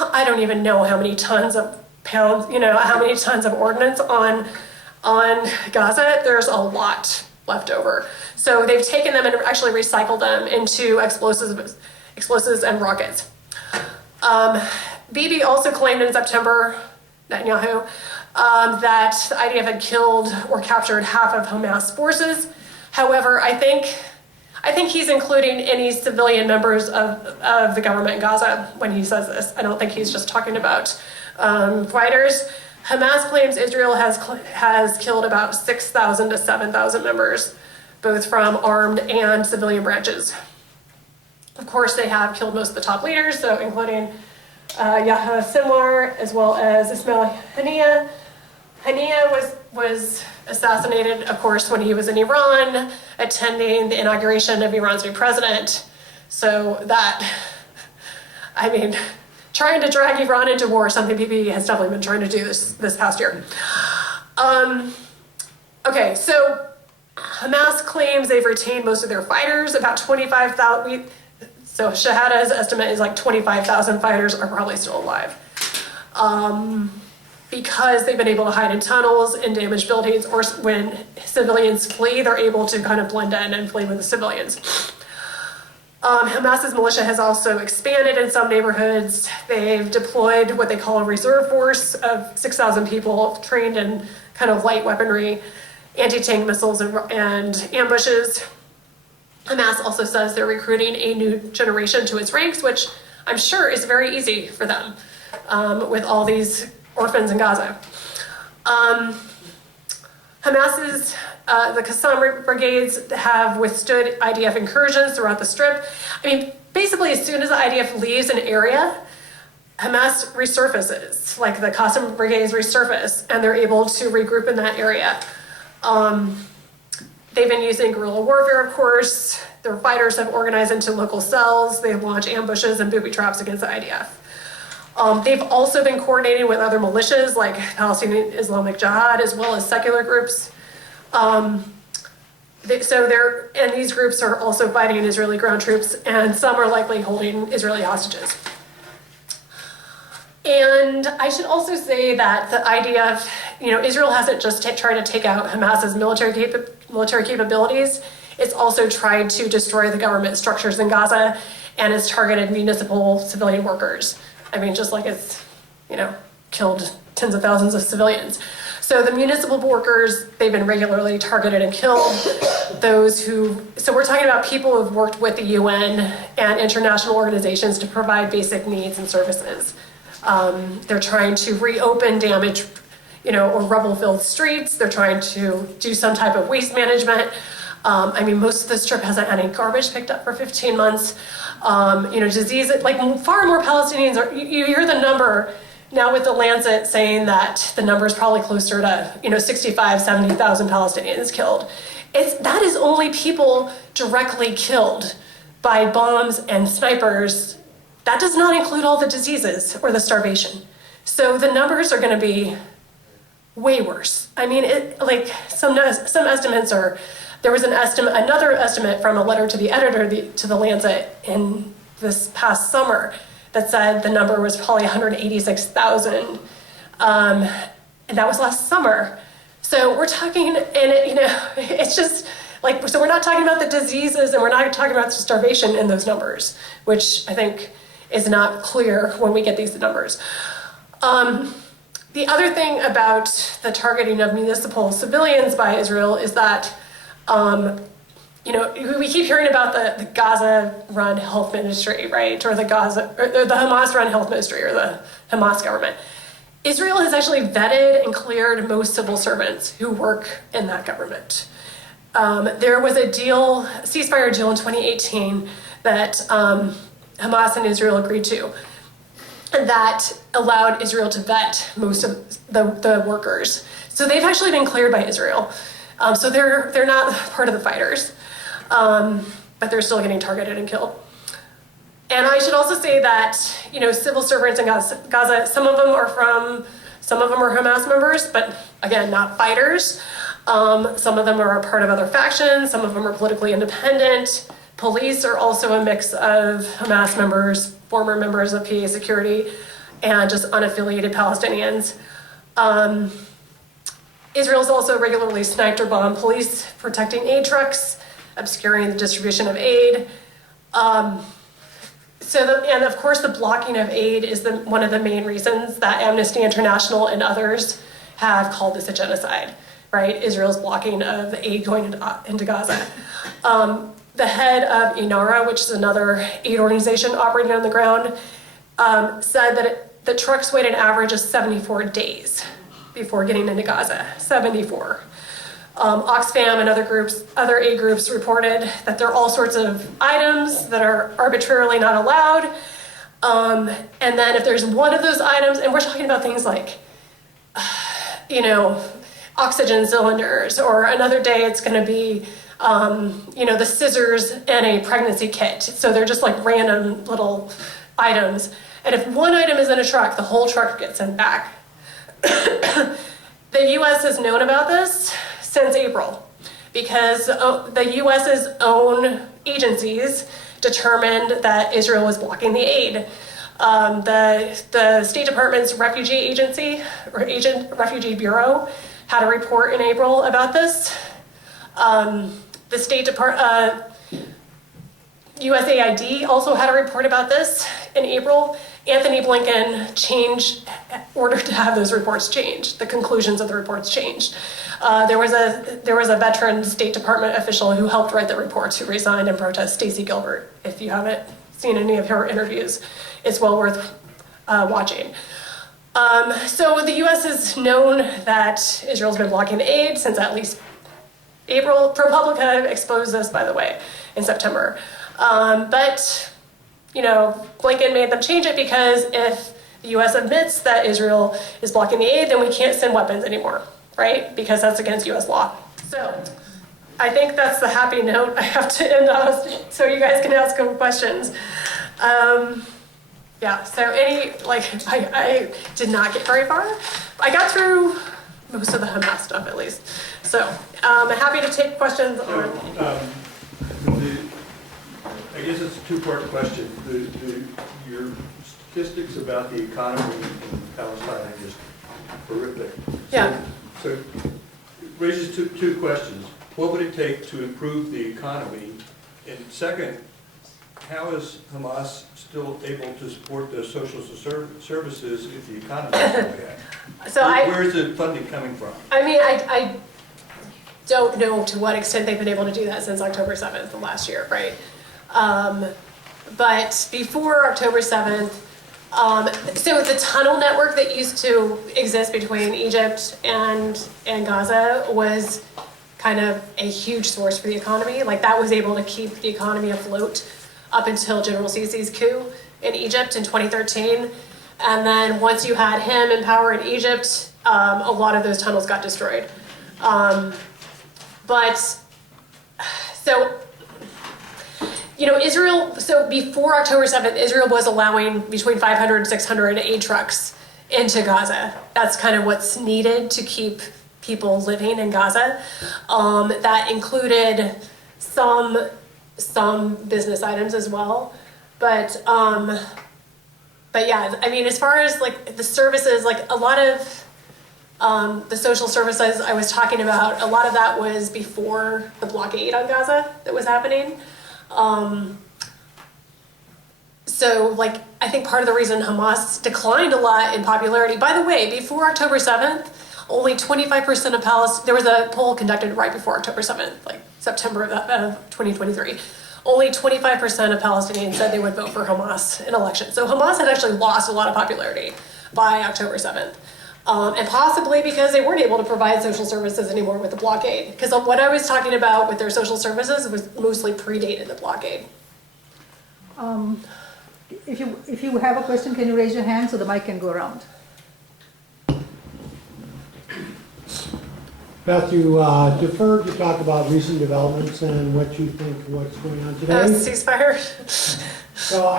I don't even know how many tons of pounds, how many tons of ordnance on Gaza, there's a lot left over. So they've taken them and actually recycled them into explosives and rockets. Bibi also claimed in September, Netanyahu, that the IDF had killed or captured half of Hamas forces. However, I think he's including any civilian members of the government in Gaza when he says this. I don't think he's just talking about fighters. Hamas claims Israel has killed about 6,000 to 7,000 members, both from armed and civilian branches. Of course, they have killed most of the top leaders, so including Yahya Sinwar, as well as Ismail Haniyeh. Haniyeh was assassinated, of course, when he was in Iran, attending the inauguration of Iran's new president. So that, I mean, trying to drag Iran into war, something PP has definitely been trying to do this past year. Okay, so Hamas claims they've retained most of their fighters, about 25,000. So Shahada's estimate is like 25,000 fighters are probably still alive. Because they've been able to hide in tunnels and damaged buildings, or when civilians flee, they're able to kind of blend in and flee with the civilians. Hamas's militia has also expanded in some neighborhoods. They've deployed what they call a reserve force of 6,000 people trained in kind of light weaponry, anti-tank missiles and ambushes. Hamas also says they're recruiting a new generation to its ranks, which I'm sure is very easy for them with all these orphans in Gaza. Hamas's, the Qassam brigades have withstood IDF incursions throughout the Strip. I mean, basically as soon as the IDF leaves an area, Hamas resurfaces, like the Qassam brigades resurface, and they're able to regroup in that area. They've been using guerrilla warfare, of course. Their fighters have organized into local cells. They launch ambushes and booby traps against the IDF. They've also been coordinating with other militias like Palestinian Islamic Jihad, as well as secular groups. And these groups are also fighting in Israeli ground troops, and some are likely holding Israeli hostages. And I should also say that the IDF, Israel hasn't just tried to take out Hamas's military capabilities. It's also tried to destroy the government structures in Gaza, and it's targeted municipal civilian workers. I mean, just like it's, killed tens of thousands of civilians. So the municipal workers, they've been regularly targeted and killed. So we're talking about people who've worked with the UN and international organizations to provide basic needs and services. They're trying to reopen damaged, or rubble-filled streets. They're trying to do some type of waste management. Most of the Strip hasn't had any garbage picked up for 15 months. Diseases, like far more Palestinians you hear the number now with the Lancet saying that the number is probably closer to, 65, 70,000 Palestinians killed. That is only people directly killed by bombs and snipers. That does not include all the diseases or the starvation. So the numbers are going to be way worse. I mean, some estimates are, there was another estimate from a letter to the editor to the Lancet in this past summer that said the number was probably 186,000. And that was last summer. So we're talking, it's just like, so we're not talking about the diseases and we're not talking about the starvation in those numbers, which I think is not clear when we get these numbers. The other thing about the targeting of municipal civilians by Israel is that, we keep hearing about the Gaza-run health ministry, right? Or the Hamas-run health ministry, or the Hamas government. Israel has actually vetted and cleared most civil servants who work in that government. There was a ceasefire deal in 2018 that Hamas and Israel agreed to, that allowed Israel to vet most of the workers. So they've actually been cleared by Israel. So they're not part of the fighters, but they're still getting targeted and killed. And I should also say that, civil servants in Gaza, some of them are Hamas members, but again, not fighters. Some of them are a part of other factions. Some of them are politically independent. Police are also a mix of Hamas members, former members of PA security, and just unaffiliated Palestinians. Israel's also regularly sniped or bombed police protecting aid trucks, obscuring the distribution of aid. And of course, the blocking of aid is one of the main reasons that Amnesty International and others have called this a genocide, right? Israel's blocking of the aid going into Gaza. The head of INARA, which is another aid organization operating on the ground, said that the trucks wait an average of 74 days before getting into Gaza, 74. Oxfam and other aid groups reported that there are all sorts of items that are arbitrarily not allowed. And then if there's one of those items, and we're talking about things like oxygen cylinders, or another day it's going to be, the scissors and a pregnancy kit. So they're just like random little items. And if one item is in a truck, the whole truck gets sent back. The U.S. has known about this since April because the U.S.'s own agencies determined that Israel was blocking the aid. The State Department's refugee agency, or Refugee Bureau, had a report in April about this. The State Department, USAID also had a report about this in April. Anthony Blinken ordered to have those reports changed. The conclusions of the reports changed. There was a veteran State Department official who helped write the reports who resigned in protest, Stacey Gilbert. If you haven't seen any of her interviews, it's well worth watching. So the U.S. has known that Israel's been blocking aid since at least April. ProPublica exposed this, by the way, in September. But Blinken made them change it because if the U.S. admits that Israel is blocking the aid, then we can't send weapons anymore, right? Because that's against U.S. law. So I think that's the happy note I have to end on, so you guys can ask them questions. So I did not get very far. I got through most of the Hamas stuff, at least. So I'm happy to take questions on. I guess it's a two-part question. Your statistics about the economy in Palestine are just horrific. Yeah. So it raises two questions. What would it take to improve the economy? And second, how is Hamas still able to support the social services if the economy is so bad? Where is the funding coming from? I don't know to what extent they've been able to do that since October 7th of last year, right? But before October 7th, so the tunnel network that used to exist between Egypt and Gaza was kind of a huge source for the economy. Like that was able to keep the economy afloat up until General Sisi's coup in Egypt in 2013. And then once you had him in power in Egypt, a lot of those tunnels got destroyed. Israel, so before October 7th, Israel was allowing between 500 and 600 aid trucks into Gaza. That's kind of what's needed to keep people living in Gaza. That included some business items as well. But yeah, as far as like the services, like a lot of the social services I was talking about, a lot of that was before the blockade on Gaza that was happening. I think part of the reason Hamas declined a lot in popularity, by the way, before October 7th, only 25% of Palestine, there was a poll conducted right before October 7th, like September of 2023. Only 25% of Palestinians said they would vote for Hamas in elections. So Hamas had actually lost a lot of popularity by October 7th. And possibly because they weren't able to provide social services anymore with the blockade. Because what I was talking about with their social services was mostly predated the blockade. If you have a question, can you raise your hand so the mic can go around? Beth, you deferred to talk about recent developments and what you think what's going on today. Ceasefire? So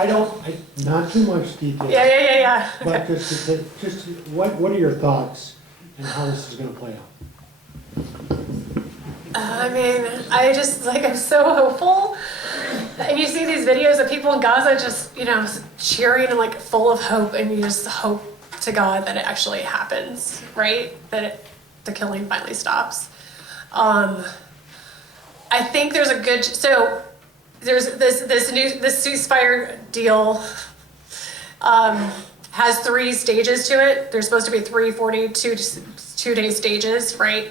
not too much detail. Yeah. But just what are your thoughts and how this is going to play out? I'm so hopeful. And you see these videos of people in Gaza just, cheering and full of hope, and you just hope to God that it actually happens, right? That the killing finally stops. I think there's there's this ceasefire deal has 3 stages to it. There's supposed to be 3 42-day stages, right?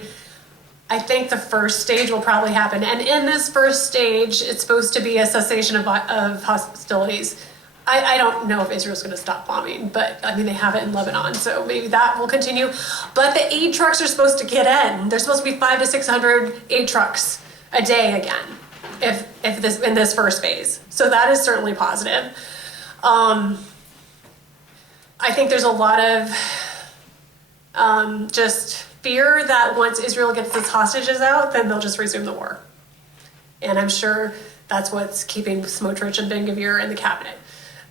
I think the first stage will probably happen. And in this first stage, it's supposed to be a cessation of hostilities. I don't know if Israel's going to stop bombing, but they have it in Lebanon, so maybe that will continue. But the aid trucks are supposed to get in. There's supposed to be 500 to 600 aid trucks a day again, in this first phase. So that is certainly positive. I think there's a lot of just fear that once Israel gets its hostages out, then they'll just resume the war. And I'm sure that's what's keeping Smotrich and Ben-Gvir in the cabinet,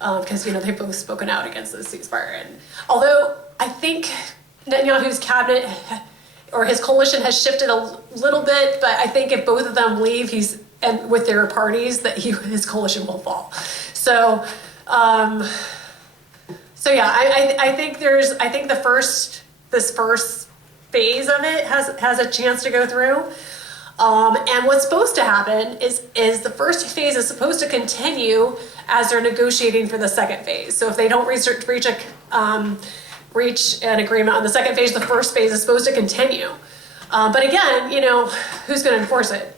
because they've both spoken out against this ceasefire. And although I think Netanyahu's cabinet or his coalition has shifted a little bit, but I think if both of them leave, and with their parties, that his coalition will fall. So yeah, I think this first phase of it has a chance to go through. And what's supposed to happen is the first phase is supposed to continue as they're negotiating for the second phase. So if they don't reach an agreement on the second phase, the first phase is supposed to continue. But again, who's going to enforce it?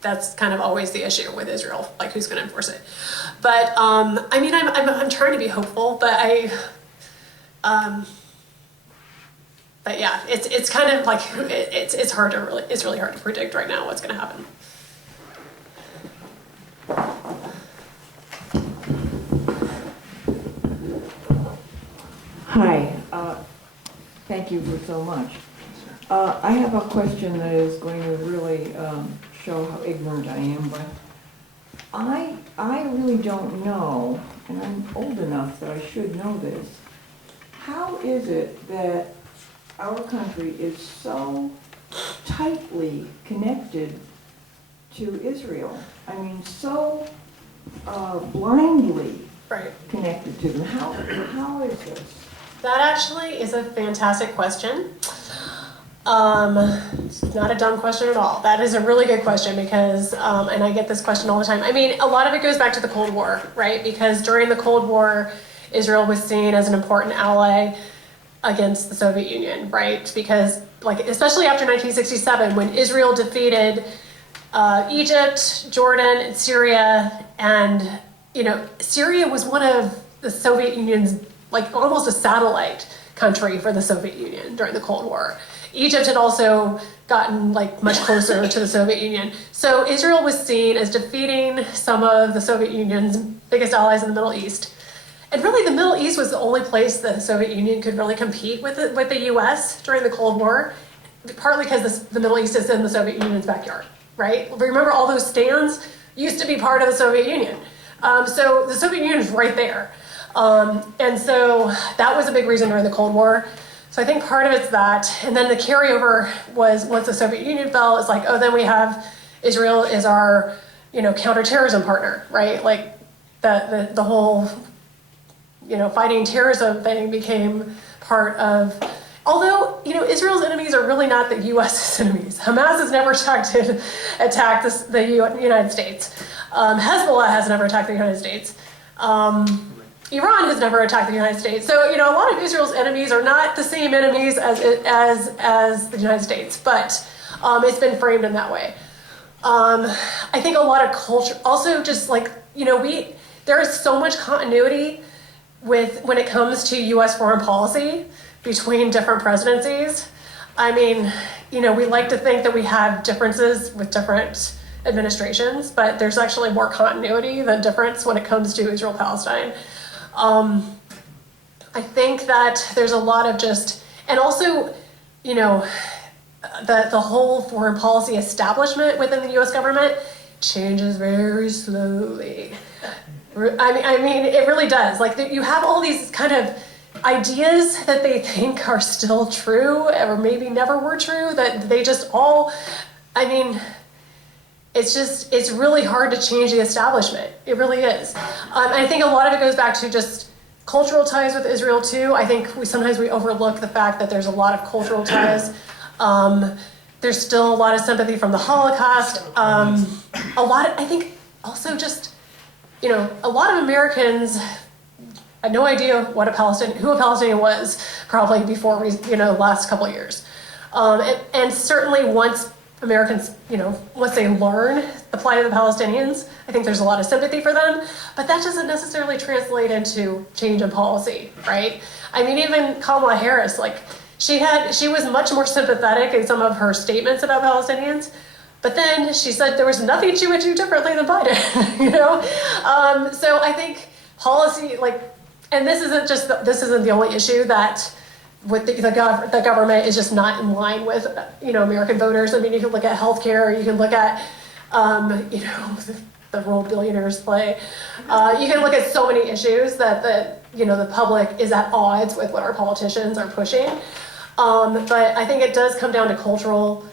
That's kind of always the issue with Israel, like who's going to enforce it. But I'm trying to be hopeful, but but yeah, it's kind of like it's really hard to predict right now what's going to happen. Hi, thank you for so much. I have a question that is going to really show how ignorant I am, but I really don't know, and I'm old enough that I should know this. How is it that our country is so tightly connected to Israel? I mean, so blindly Right. connected to them. How is this? That actually is a fantastic question. It's not a dumb question at all. That is a really good question because, and I get this question all the time. I mean, a lot of it goes back to the Cold War, right? Because during the Cold War, Israel was seen as an important ally against the Soviet Union, right? Because, especially after 1967, when Israel defeated Egypt, Jordan, and Syria, and, Syria was one of the Soviet Union's, almost a satellite country for the Soviet Union during the Cold War. Egypt had also gotten much closer to the Soviet Union. So Israel was seen as defeating some of the Soviet Union's biggest allies in the Middle East. And really the Middle East was the only place the Soviet Union could really compete with the US during the Cold War, partly because the Middle East is in the Soviet Union's backyard, right? Remember all those stands used to be part of the Soviet Union. So the Soviet Union is right there. And so that was a big reason during the Cold War. So I think part of it's that. And then the carryover was once the Soviet Union fell, it's then we have Israel is our, counterterrorism partner, right? The whole, fighting terrorism thing became part of, although, Israel's enemies are really not the U.S.'s enemies. Hamas has never attacked the United States. Hezbollah has never attacked the United States. Iran has never attacked the United States. So, a lot of Israel's enemies are not the same enemies as the United States, but it's been framed in that way. I think a lot of culture, also just there is so much continuity when it comes to U.S. foreign policy between different presidencies. I mean, we like to think that we have differences with different administrations, but there's actually more continuity than difference when it comes to Israel-Palestine. I think that there's a lot of and also, the whole foreign policy establishment within the U.S. government changes very slowly. I mean, it really does. You have all these kind of ideas that they think are still true or maybe never were true, that they just all, it's really hard to change the establishment. It really is. I think a lot of it goes back to just cultural ties with Israel too. I think sometimes we overlook the fact that there's a lot of cultural ties. There's still a lot of sympathy from the Holocaust. I think also just, a lot of Americans had no idea who a Palestinian was probably before last couple of years. And certainly once Americans, once they learn the plight of the Palestinians, I think there's a lot of sympathy for them, but that doesn't necessarily translate into change in policy, right? I mean, even Kamala Harris, she was much more sympathetic in some of her statements about Palestinians, but then she said there was nothing she would do differently than Biden, So I think policy, and this isn't the only issue that with the government is just not in line with, American voters. I mean, you can look at healthcare, you can look at, the role billionaires play. You can look at so many issues that the public is at odds with what our politicians are pushing. But I think it does come down to cultural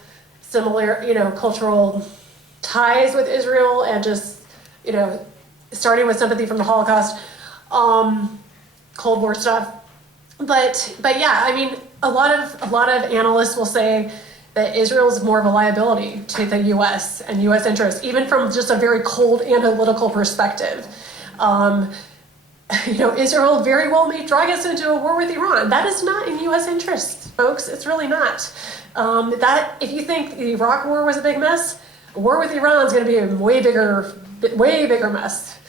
ties with Israel and just, starting with sympathy from the Holocaust, Cold War stuff. But yeah, I mean, a lot of analysts will say that Israel is more of a liability to the U.S. and U.S. interests, even from just a very cold analytical perspective. Israel very well may drag us into a war with Iran. That is not in U.S. interests, folks. It's really not. If you think the Iraq war was a big mess, a war with Iran is going to be a way bigger mess.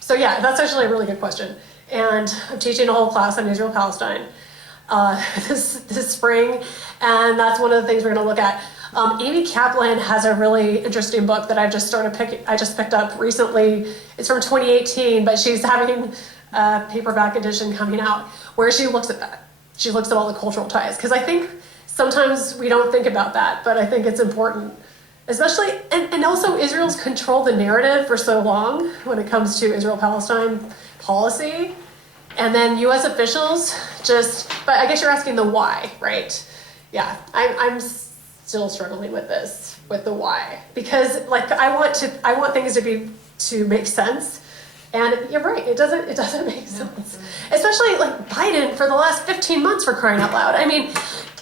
So yeah, that's actually a really good question. And I'm teaching a whole class on Israel-Palestine this spring, and that's one of the things we're going to look at. Amy Kaplan has a really interesting book that I just picked up recently. It's from 2018, but she's having a paperback edition coming out where she looks at that. She looks at all the cultural ties, because I think sometimes we don't think about that, but I think it's important. Especially, and also Israel's controlled the narrative for so long when it comes to Israel-Palestine policy. And then U.S. officials but I guess you're asking the why, right? Yeah, I'm still struggling with the why. Because I want things to make sense. And you're right, it doesn't make sense. Especially Biden for the last 15 months, for crying out loud. I mean,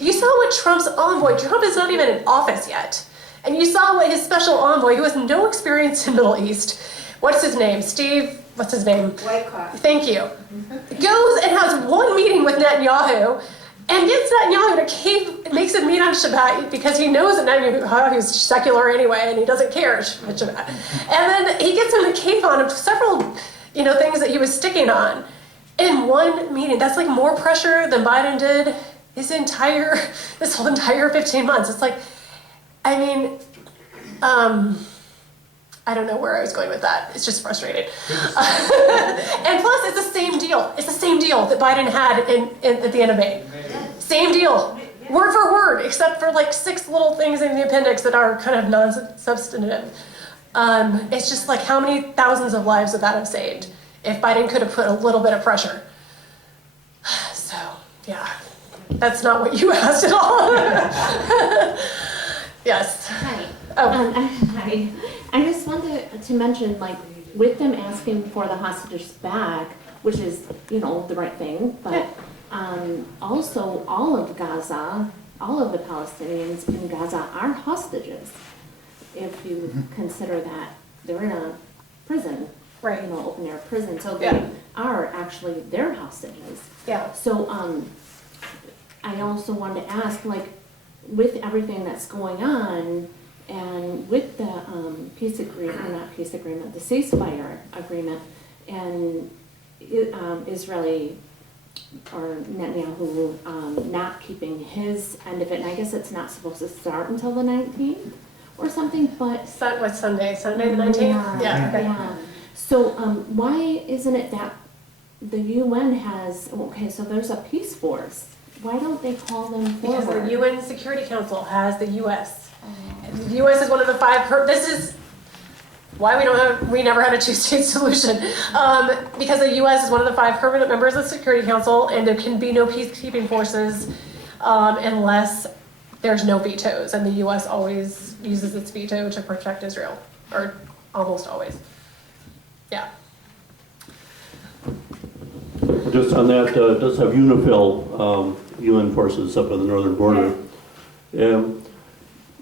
you saw what Trump is not even in office yet. And you saw what his special envoy, who has no experience in Middle East, what's his name? What's his name? Whitecroft. Thank you. Goes and has one meeting with Netanyahu and gets Netanyahu to makes him meet on Shabbat because he knows that Netanyahu is secular anyway and he doesn't care about Shabbat. And then he gets him to cave on several, things that he was sticking on in one meeting. That's more pressure than Biden did this whole entire 15 months. It's I mean, I don't know where I was going with that. It's just frustrating. And plus, it's the same deal. It's the same deal that Biden had at the end of May. Same deal. Word for word, except for 6 little things in the appendix that are kind of non-substantive. It's just how many thousands of lives would that have saved if Biden could have put a little bit of pressure. So, yeah, that's not what you asked at all. Yes. Hi. Oh. Hi. I just wanted to mention, with them asking for the hostages back, which is, the right thing, but also all of Gaza, all of the Palestinians in Gaza are hostages. If you consider that they're in a prison, Right. Open air prison, so they Yeah. are actually their hostages. Yeah. So I also wanted to ask, with everything that's going on, and with the peace agreement, or not peace agreement, the ceasefire agreement, and Israeli or Netanyahu not keeping his end of it, and I guess it's not supposed to start until the 19th or something, but... What's Sunday? Sunday the 19th? Yeah. Okay. Yeah. So why isn't it that the UN has, so there's a peace force. Why don't they call them forward? Because the UN Security Council has the U.S. And the U.S. is one of the 5. This is why we never had a 2-state solution. Because the U.S. is one of the 5 permanent members of the Security Council, and there can be no peacekeeping forces unless there's no vetoes. And the U.S. always uses its veto to protect Israel, or almost always. Yeah. Just on that, does have UNIFIL UN forces up on the northern border.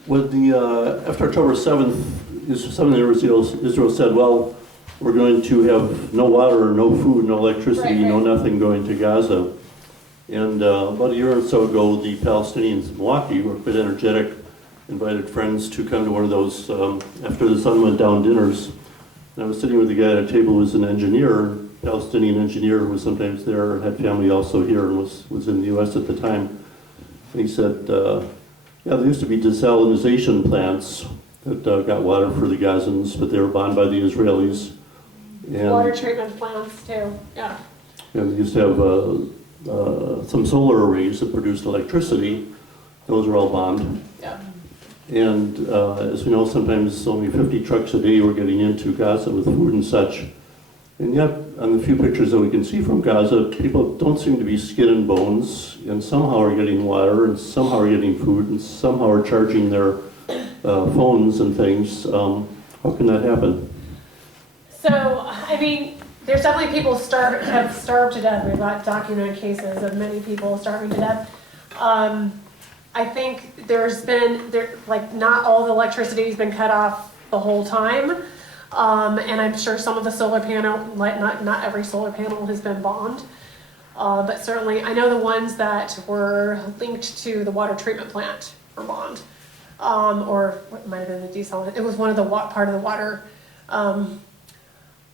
After October 7th, Israel said, well, we're going to have no water, no food, no electricity, Right. no nothing going to Gaza. And about a year or so ago, the Palestinians in Milwaukee were a bit energetic, invited friends to come to one of those after the sun went down dinners. And I was sitting with a guy at a table who was an engineer, Palestinian engineer who was sometimes there, had family also here and was in the U.S. at the time. And he said, yeah, there used to be desalinization plants that got water for the Gazans, but they were bought by the Israelis. And, Water treatment plants too. Yeah. and they used to have some solar arrays that produced electricity. Those are all bombed. Yeah. And as we know, sometimes only 50 trucks a day were getting into Gaza with food and such. And yet, on the few pictures that we can see from Gaza, people don't seem to be skin and bones, and somehow are getting water, and somehow are getting food, and somehow are charging their phones and things. How can that happen? So, I mean, there's definitely people have starved to death. We've got documented cases of many people starving to death. I think there's been, like, not all the electricity has been cut off the whole time. And I'm sure some of the solar panel, like not every solar panel has been bombed. But certainly, I know the ones that were linked to the water treatment plant were bombed. Or what might have been the desalination. It was one of the part of the water.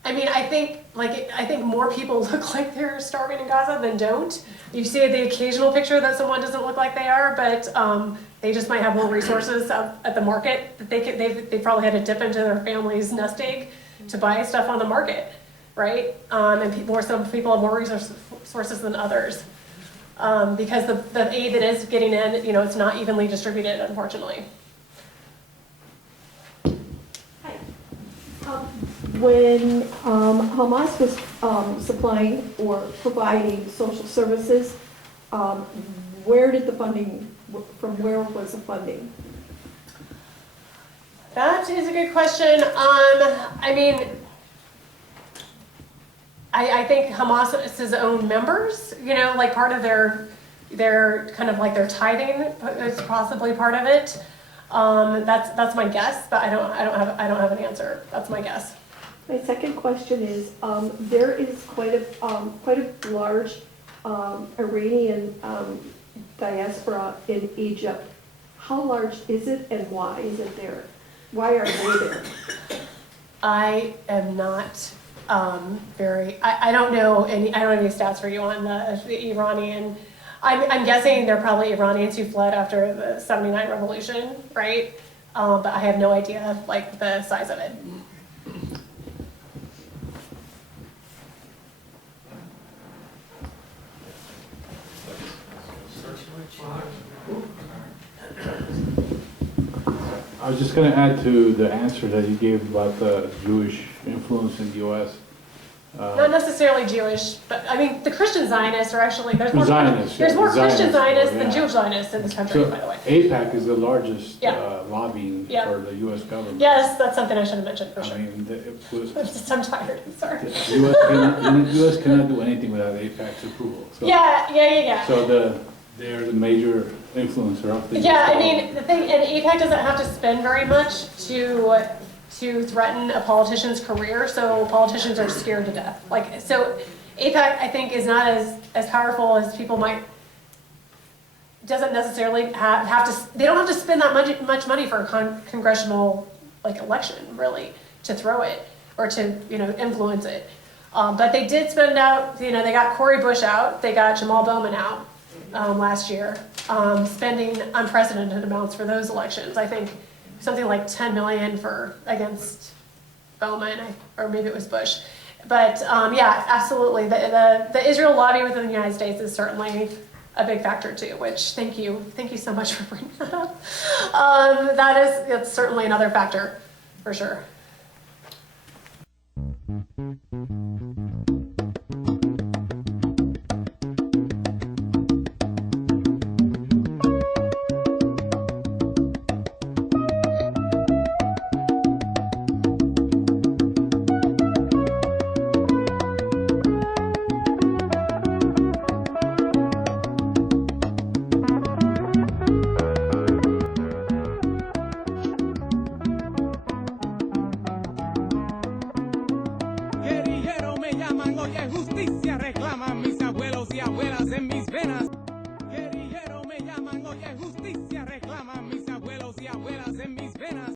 I mean, I think more people look like they're starving in Gaza than don't. You see the occasional picture that someone doesn't look like they are, but they just might have more resources at the market. They probably had to dip into their family's nest egg to buy stuff on the market, right? And some people have more resources than others because the aid that is getting in, it's not evenly distributed, unfortunately. When Hamas was supplying or providing social services, where did the funding, from where was the funding? That is a good question. I mean, I think Hamas's own members, like part of their kind of like their tithing is possibly part of it. That's my guess, but I don't have an answer. That's my guess. My second question is, there is quite a large Iranian diaspora in Egypt. How large is it, and why is it there? Why are they there? I am not I don't know any stats for you on the Iranian. I'm guessing they're probably Iranians who fled after the '79 revolution, right? But I have no idea like the size of it. I was just going to add to the answer that you gave about the Jewish influence in the U.S. Not necessarily Jewish, but I mean the Christian Zionists are actually there's more Zionists, Christian Zionists, Zionists yeah. than Jewish Zionists in this country, So by the way. AIPAC is the largest Yeah. lobbying Yeah. for the U.S. government. Yes, that's something I should have mentioned for I sure. mean, I'm tired. I'm sorry. the U.S. cannot do anything without AIPAC's approval. So, Yeah. So they're the major influencer of the Yeah, U.S. I mean, the thing, and AIPAC doesn't have to spend very much to threaten a politician's career, so politicians are scared to death. Like, so AIPAC, I think, is not as powerful as people might, doesn't necessarily have to, they don't have to spend that much money for a congressional, like, election, really, to throw it, or to, influence it. But they did spend out, they got Cori Bush out, they got Jamal Bowman out last year, spending unprecedented amounts for those elections. I think something like 10 million against Bowman, or maybe it was Bush. But yeah, absolutely. The Israel lobby within the United States is certainly a big factor too, which thank you so much for bringing that up. It's certainly another factor for sure. Oye, justicia reclaman mis abuelos y abuelas en mis venas. Guerrillero me llaman, oye, justicia.